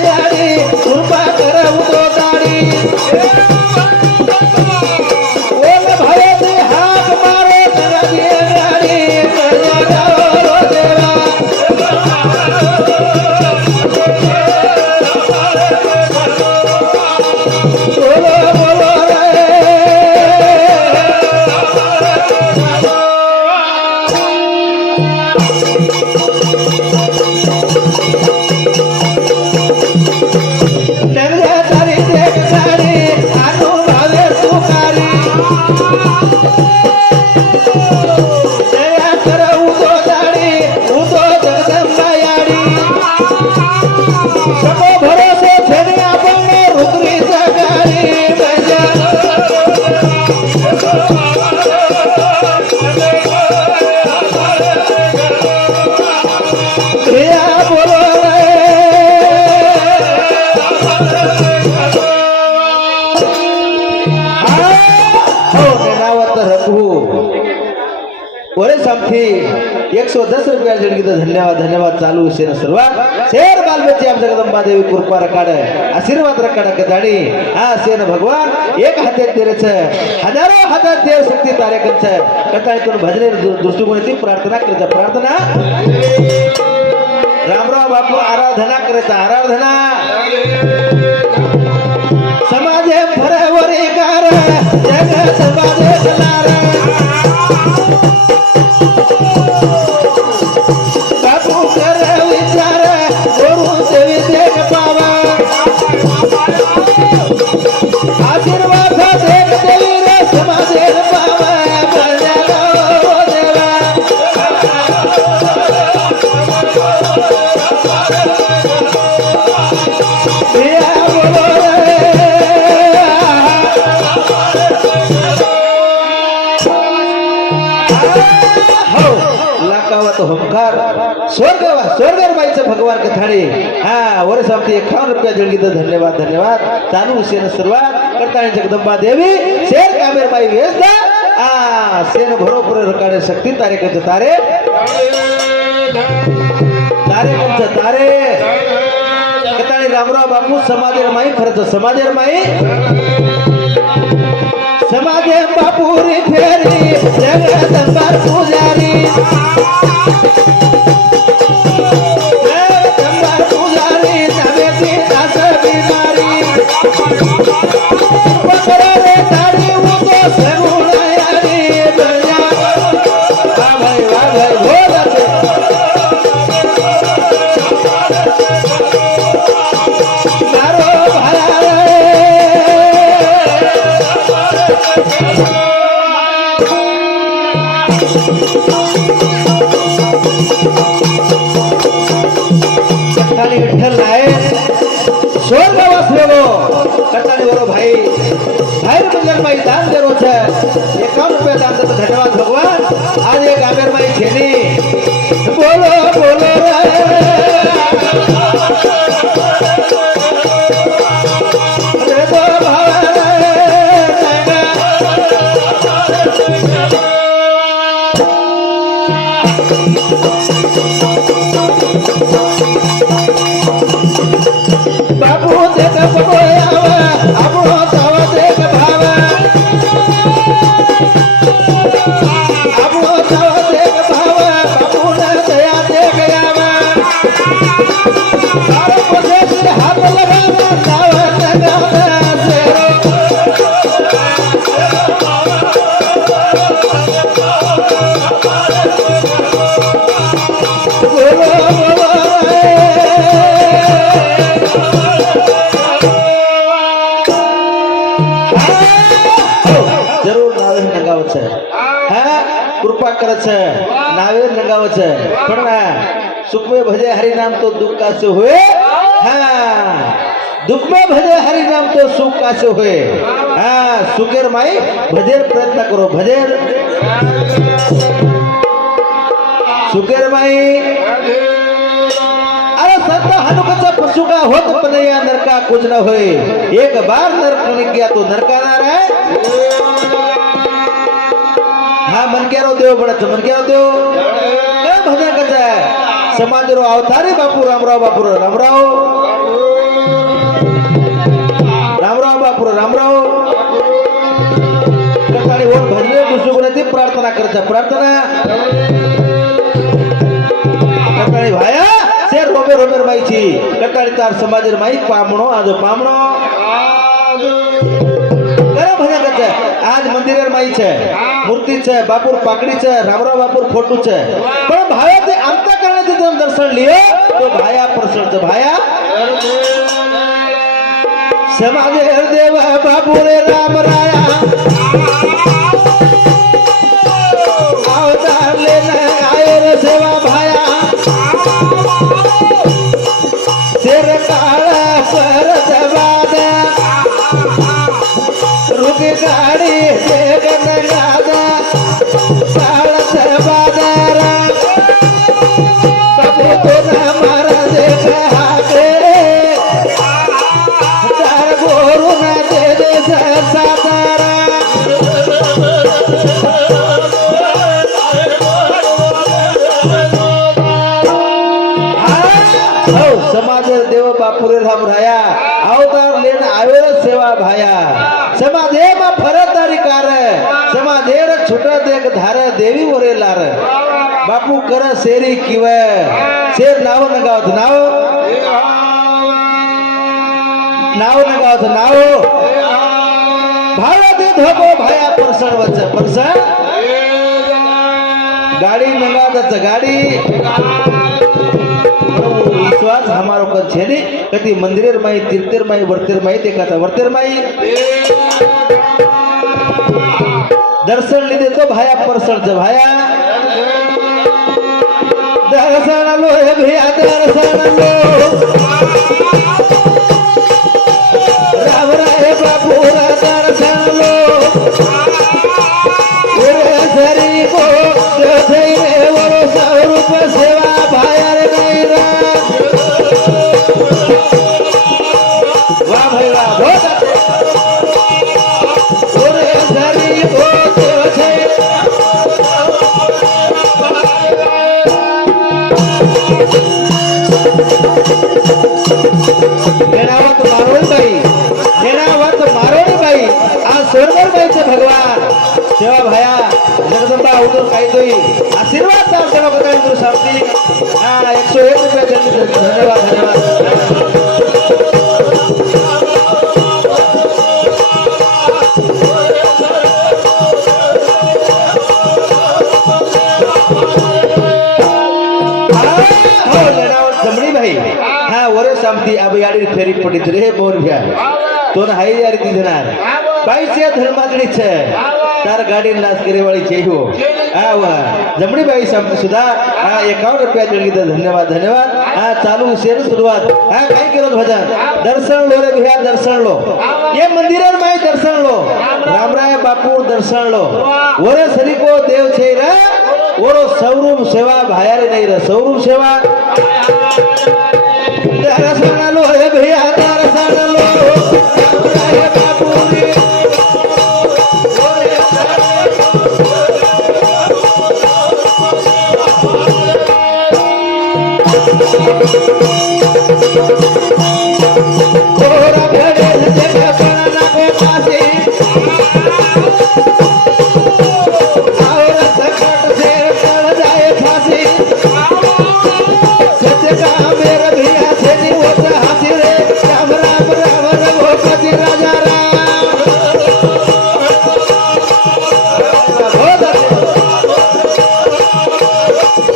याडी कृपा करऊ तो गाडी ओल भयते हात मारे नगदी गाडी जाओ देवा ओरे सामथी 110 रुपया देणगी धन्यवाद धन्यवाद चालू विषय सुरुवात शेर बालबच्चे आप जगदंबा देवी कृपा रकाड आशीर्वाद रकाड कदाणी हा सेन भगवान एक हातात तेरेच हजारो हातात देव शक्ती तारेकच कथातून भजने दृष्टिकोनाची प्रार्थना करायचा प्रार्थना रामराव बापू आराधना करायचा आराधना समाजे फरवरी कार जगदंबा देवनार आशीर्वाद देख देवी रे समाजे पावा देवा बोलो लाकावत होमकार स्वर्गर बाईचं भगवान कथाणे हा वर्ष आमची 51 रुपया देणगी धन्यवाद धन्यवाद चालू विषय सुरुवात करताना जगदंबा देवी शेर कामेर बाई वेसदा आ सेन भरोपर रकाडे शक्ती तारेकच तारे तारेकच तारे कथाणे रामराव बापू समाधीर माई खरच समाधीर माई समाधे बापू रे फेरी जगदंबा पुजारी विठ्ठल नायक स्वर्ग वासलेलो कटाने बरो भाई रुपये माई दान देरो छे 51 रुपया दान देतो धन्यवाद भगवान आज एक आमेर माई खेली बोलो बोलो रे तो भाव बापू देख बघोयावा आपणो जावा देख भावा आपणो जावा देख भावा बापूने दया देख यावा सारे पसे हाथ लगावा जावा लगावा शेरो જરૂર નાવે નગાવ છે હા કૃપા કરે છે નાવે નગાવ છે પણ સુખ में भजे हरि नाम तो दुख का से हुए हाँ दुख में भजे हरि नाम तो सुख का से हुए हाँ सुखेर माई भजेर प्रयत्न करो भजेर सुखेर माई अरे संत हनुमत पशु का होत पनैया नरका कुछ न होए एक बार नरक नहीं किया तो नरका ना रहे हाँ मन क्या रो देव बड़ा मन क्या रो देव क्या भजन करता है समाज रो अवतारी बापू रामराव बापू रामराव रामराव बापू रामराव कटाळी वोट भजने दुसरी प्रार्थना करता प्रार्थना कटाळी भाया शेर रोबे रोबेर माईची कटाळी तार समाजेर माई पामणो आज पामणो करा भजन करता आज मंदिरेर माई छे मूर्ति छे बापुर पाकड़ी छे रामराव बापुर फोटो छे पण भाया ते अंत करने से तुम दर्शन लिए तो भाया प्रसन्न छे भाया समाजेर देव बापू रे राम राया अवतार लेने आए रे सेवा भाया सिर काला पर दबादा रुक गाड़ी देख नगादा सालत बादारा बाबू तो ना मारा देख हाके चार गोरू ना दे दे सादारा समाजेर देव बापुरे राम राया अवतार लेन आवेर सेवा भाया समाधे मा फरतारी कार समाधेर छुटा देख धार देवी वरे लार बापू कर शेरी किव शेर नाव नगावत नाव नाव नगावत नाव भावा दे धोको भाया परसण वच परसण गाड़ी नगावत गाड़ी विश्वास हमारो कद छे ने कति मंदिरेर माई तीर्थेर माई वर्तेर माई देखाता वर्तेर माई दर्शन लीधे तो भाया परसण छे भाया दर्शन लो हे भैया दर्शन लो राम राय बापू रा दर्शन लो रे सरी को जय रे वरो स्वरूप सेवा भाया रे मेरा वाह भाई वाह बहुत रे सरी को जय नेणावत मारोड़ी बाई आ सोरगर बाई से भगवान सेवा भाया जगदंबा उदर काही दोई आशीर्वाद दान करो बताई तो शांति हां 101 रुपया धन्यवाद धन्यवाद हाँ वरे शांति अब यारी फेरी पड़ी रे बोर भ्या तो ना हाई यार ती देणार बाईच्या धर्मातली छे तार गाडी नाच करे वाली छे हो हां वा जमणी बाई शांति सुधा हां 51 रुपया देली धन्यवाद धन्यवाद हां चालू शेर सुरुवात हां काय केलो भजन दर्शन लो रे भैया दर्शन लो ये मंदिरर माई दर्शन लो रामराय बापू दर्शन लो वरे सरी को देव छे रे ओरो सौरूप सेवा भाया रे नहीं रे सौरूप सेवा दर्शन लो रे भैया दर्शन लो रामराय बापू रे थोड़ा घड़े देखा पड़ा ना को पासी और सकट से टल जाए फांसी सत्य का मेरा भैया थे नहीं होता हाथी रे राम राम राम रघुपति राजा राम बहुत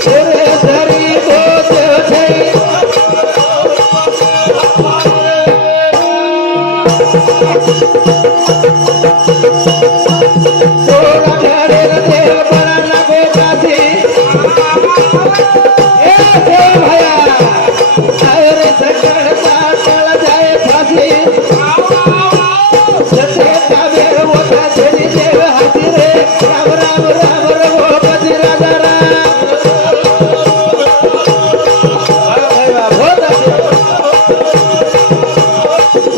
तेरे सरी बहुत छै थोड़ा घड़े देव बड़ा ना को कासी ए देव भैया अरे सकड़ता टल जाए फांसी सत्य का मेरा होता तेरी देव हाथी रे राम राम राम रघुपति राजा राम बहुत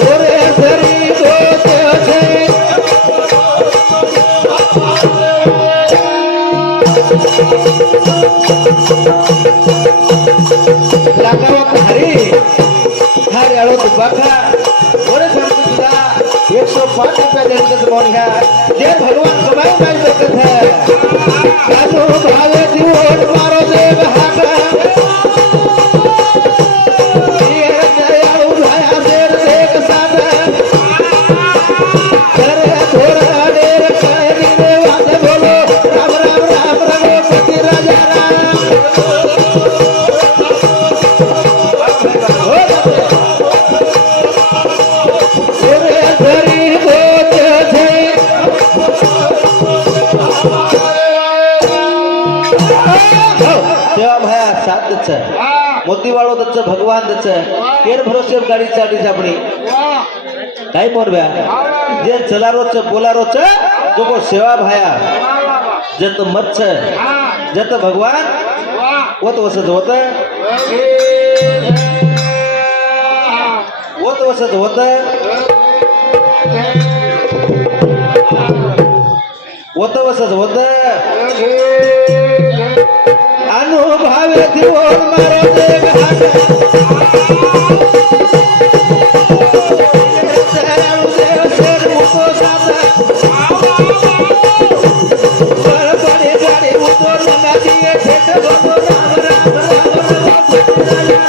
तेरे शरीर बहुत छै लागावत हरी हर आलो दुबाखा ओरे सांगतो तुला 105 रुपया देण्याचं मौन घ्या जे भगवान कमाई नाही शकत है साधू भावे जीवन मारो देव हाका ये दयाळु भाया देर देख साधा करे थोड़ा देर करे रे वाद बोलो राम राम राम रघुपति राजा राम तेरे शरीर बहुत छै तेव्हा भया साथ दच मोतीवाळो दच भगवान दच केर भरोसे गाडी चाटी आपणी काय मोरब्या जे चलारोच बोलारोच जो को सेवा भाया जत मच्छ जत भगवान वत वसत होत वत वसत होत वत वसत होत अनुभवे दिवोर मारो देव हाका दयाळु देव शेर मुको साधा बड़े गाड़ी उतोर लगा दिए ठेठ बोलो राम राम राम रघुपति राजा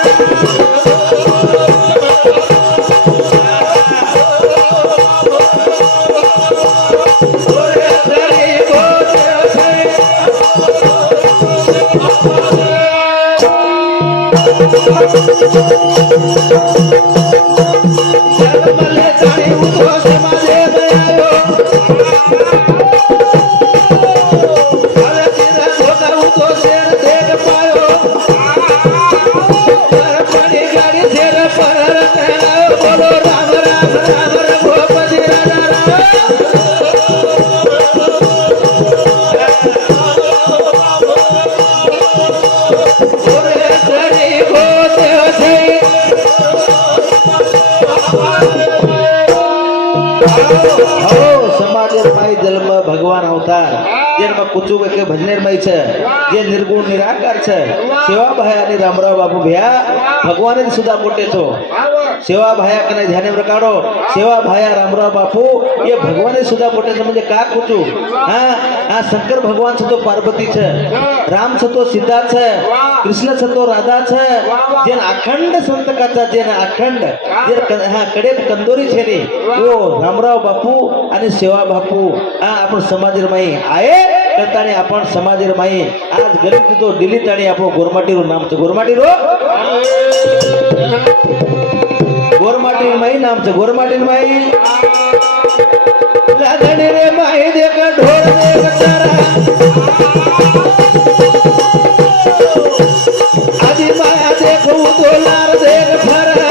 ओरे धरी बहुत छै जगमले गाड़ी उतो समाजे आयो अरे तेरा धोखा उतो शेर देख पायो बड़ी गाड़ी शेर पर रहना बोलो राम राम राम रघुपति राजा राम ओरे शरीर बहुत छै हो समाजेर माई जन्म भगवान अवतार जेनमा कुचुक के भजनेर माई छे जे निर्गुण निराकार छे सेवा भाया आणि रामराव बापू भ्या भगवान सुद्धा मोठे छो सेवा भाया कने ध्यान में काढो सेवा भाया रामराव बापू ये भगवान सुद्धा मोठे छे म्हणजे का कुचू हा शंकर भगवान छे तो पार्वती छे राम छे तो सीता छे कृष्ण छे तो राधा छे जेन अखंड संतकाचा जेन अखंड जे हा कडे कंदोरी छे नी ओ रामराव बापू आणि सेवा बापू आपण समाजेर माई आये करतानी आपण समाजेर माई आज गरीब तो दिल्लीत आणि आपण गोरमाटीरो नाम छे गोरमाटीरो गोरमाटी माई नाम छे गोरमाटी माई लादणी रे माई देख ढोर देख तारा आदि माया देख उदोलार देख फरा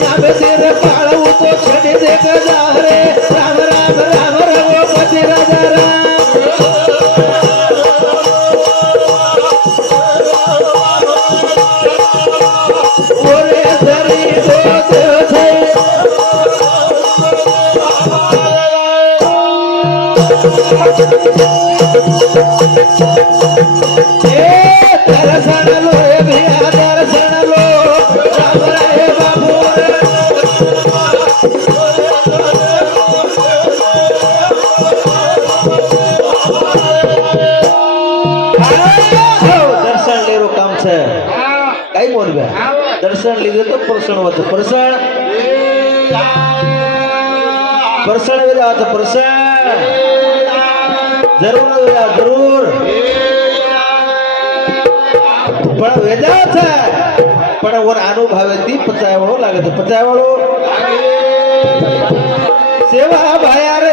नाम तेरे पाळू तो छडी देख जा रे राम राम राम रघुपति राजा राम ओरे धरी बहुत छै दर्शन लो भैया दर्शन દર્શન લેરો કામ છે કઈ બોલવે દર્શન લીધે તો પ્રસણ હોતું પ્રસણ પ્રસણ વેદા તો પ્રસણ જરૂર વેદા જરૂર પણ વેદા છે પણ ઓર અનુભવેથી પચાય વાળો લાગે છે પચાય વાળો સેવા ભાયા રે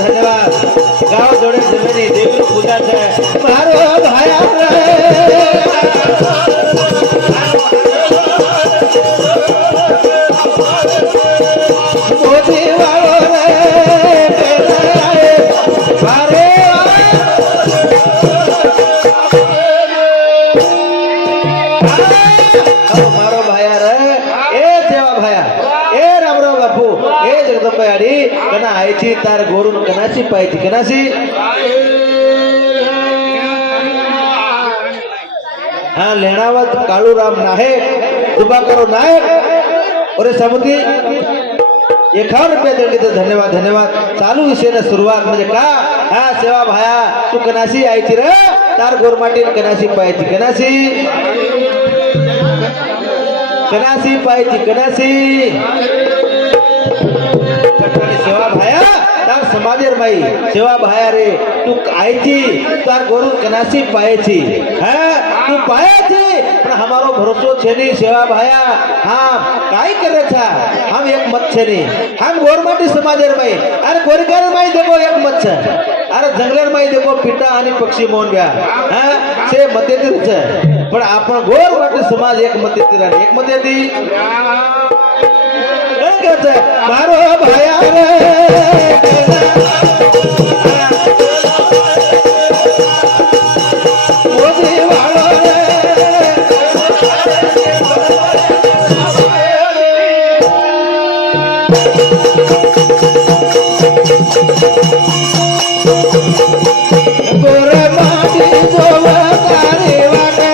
धन्यवाद गाँव जोड़े जमीनी देवी पूजा है मारो भाया मोदी वालो मारो भाया रे ए देवा भाया ए रामराव बापू ए जगदंबायाडी कना आयची तार गोरून कनाची पायची कनाची हा लेणावत काळूराम नायक तुबाकरो नायक अरे समुद्री 51 रुपये देणगी तर धन्यवाद धन्यवाद चालू विषय ना सुरुवात म्हणजे का हा सेवा भाया तू कनाची आयची रे तार गोरमाटी कनाची पायची कनाची कनासी पायची कनासी सेवा भाया तार समाधीर माई सेवा भाया रे तू आयची तार गोरू कनासी पायची हा तू पायची पण हमारो भरोસો છે ની सेवा भाया हम काय करे छा हम एक मत છે ની हम गोरमाटी समाधीर माई अरे गोरकर माई देखो एक मत છે अरे जंगलर माई देखो पिटा आणि पक्षी मोन गया हा से मतेतीर છે पण आपण गोरमाटी समाज एक मतेतीर आणि एक मतेती मारो भाया रे मोदी वालो रे गोरे माटी जोवा तारी वाटे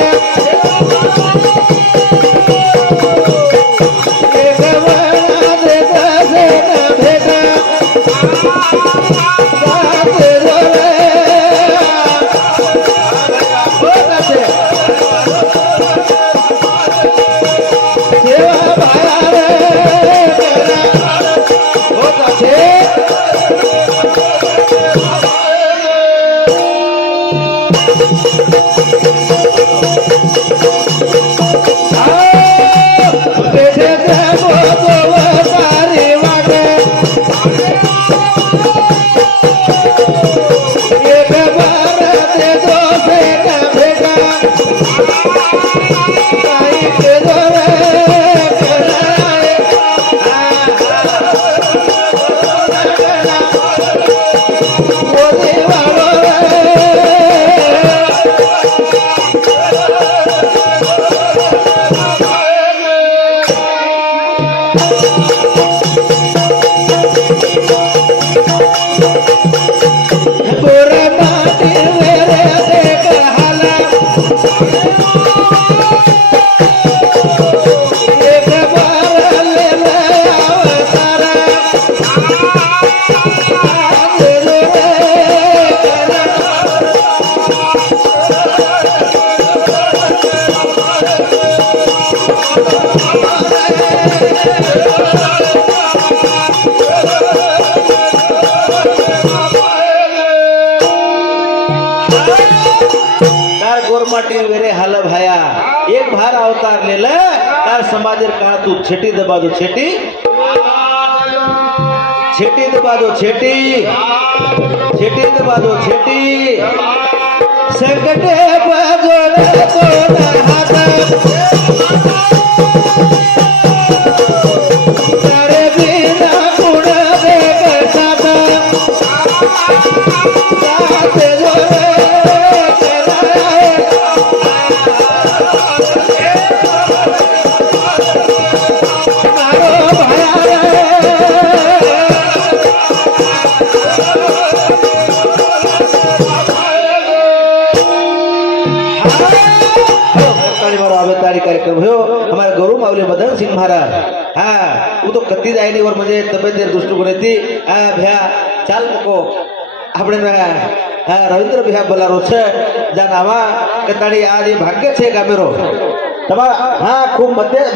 गोरमाटी वेरे हाल भाया एक भार अवतारलेलं त्या समाजर काळ तू छेटी दबादो छेटी छेटी दबादो छेटी छेटी दबादो छेटी संकटे बाजोड कोण हात करे बिना कुण बेकसात साथ जोडे कार्यक्रम हो हमारे गौरव माऊली मदन सिंह महाराज हाँ वो तो कत्ती जायनी और मुझे तबियत दृष्टिकोन थी भैया चाल मुको આપણે હા રવિન્દ્ર ભૈયા બોલારો છે જાનાવા કતાડી આ જે ભાગ્ય છે ગામેરો તમારા હા ખૂબ મધ્ય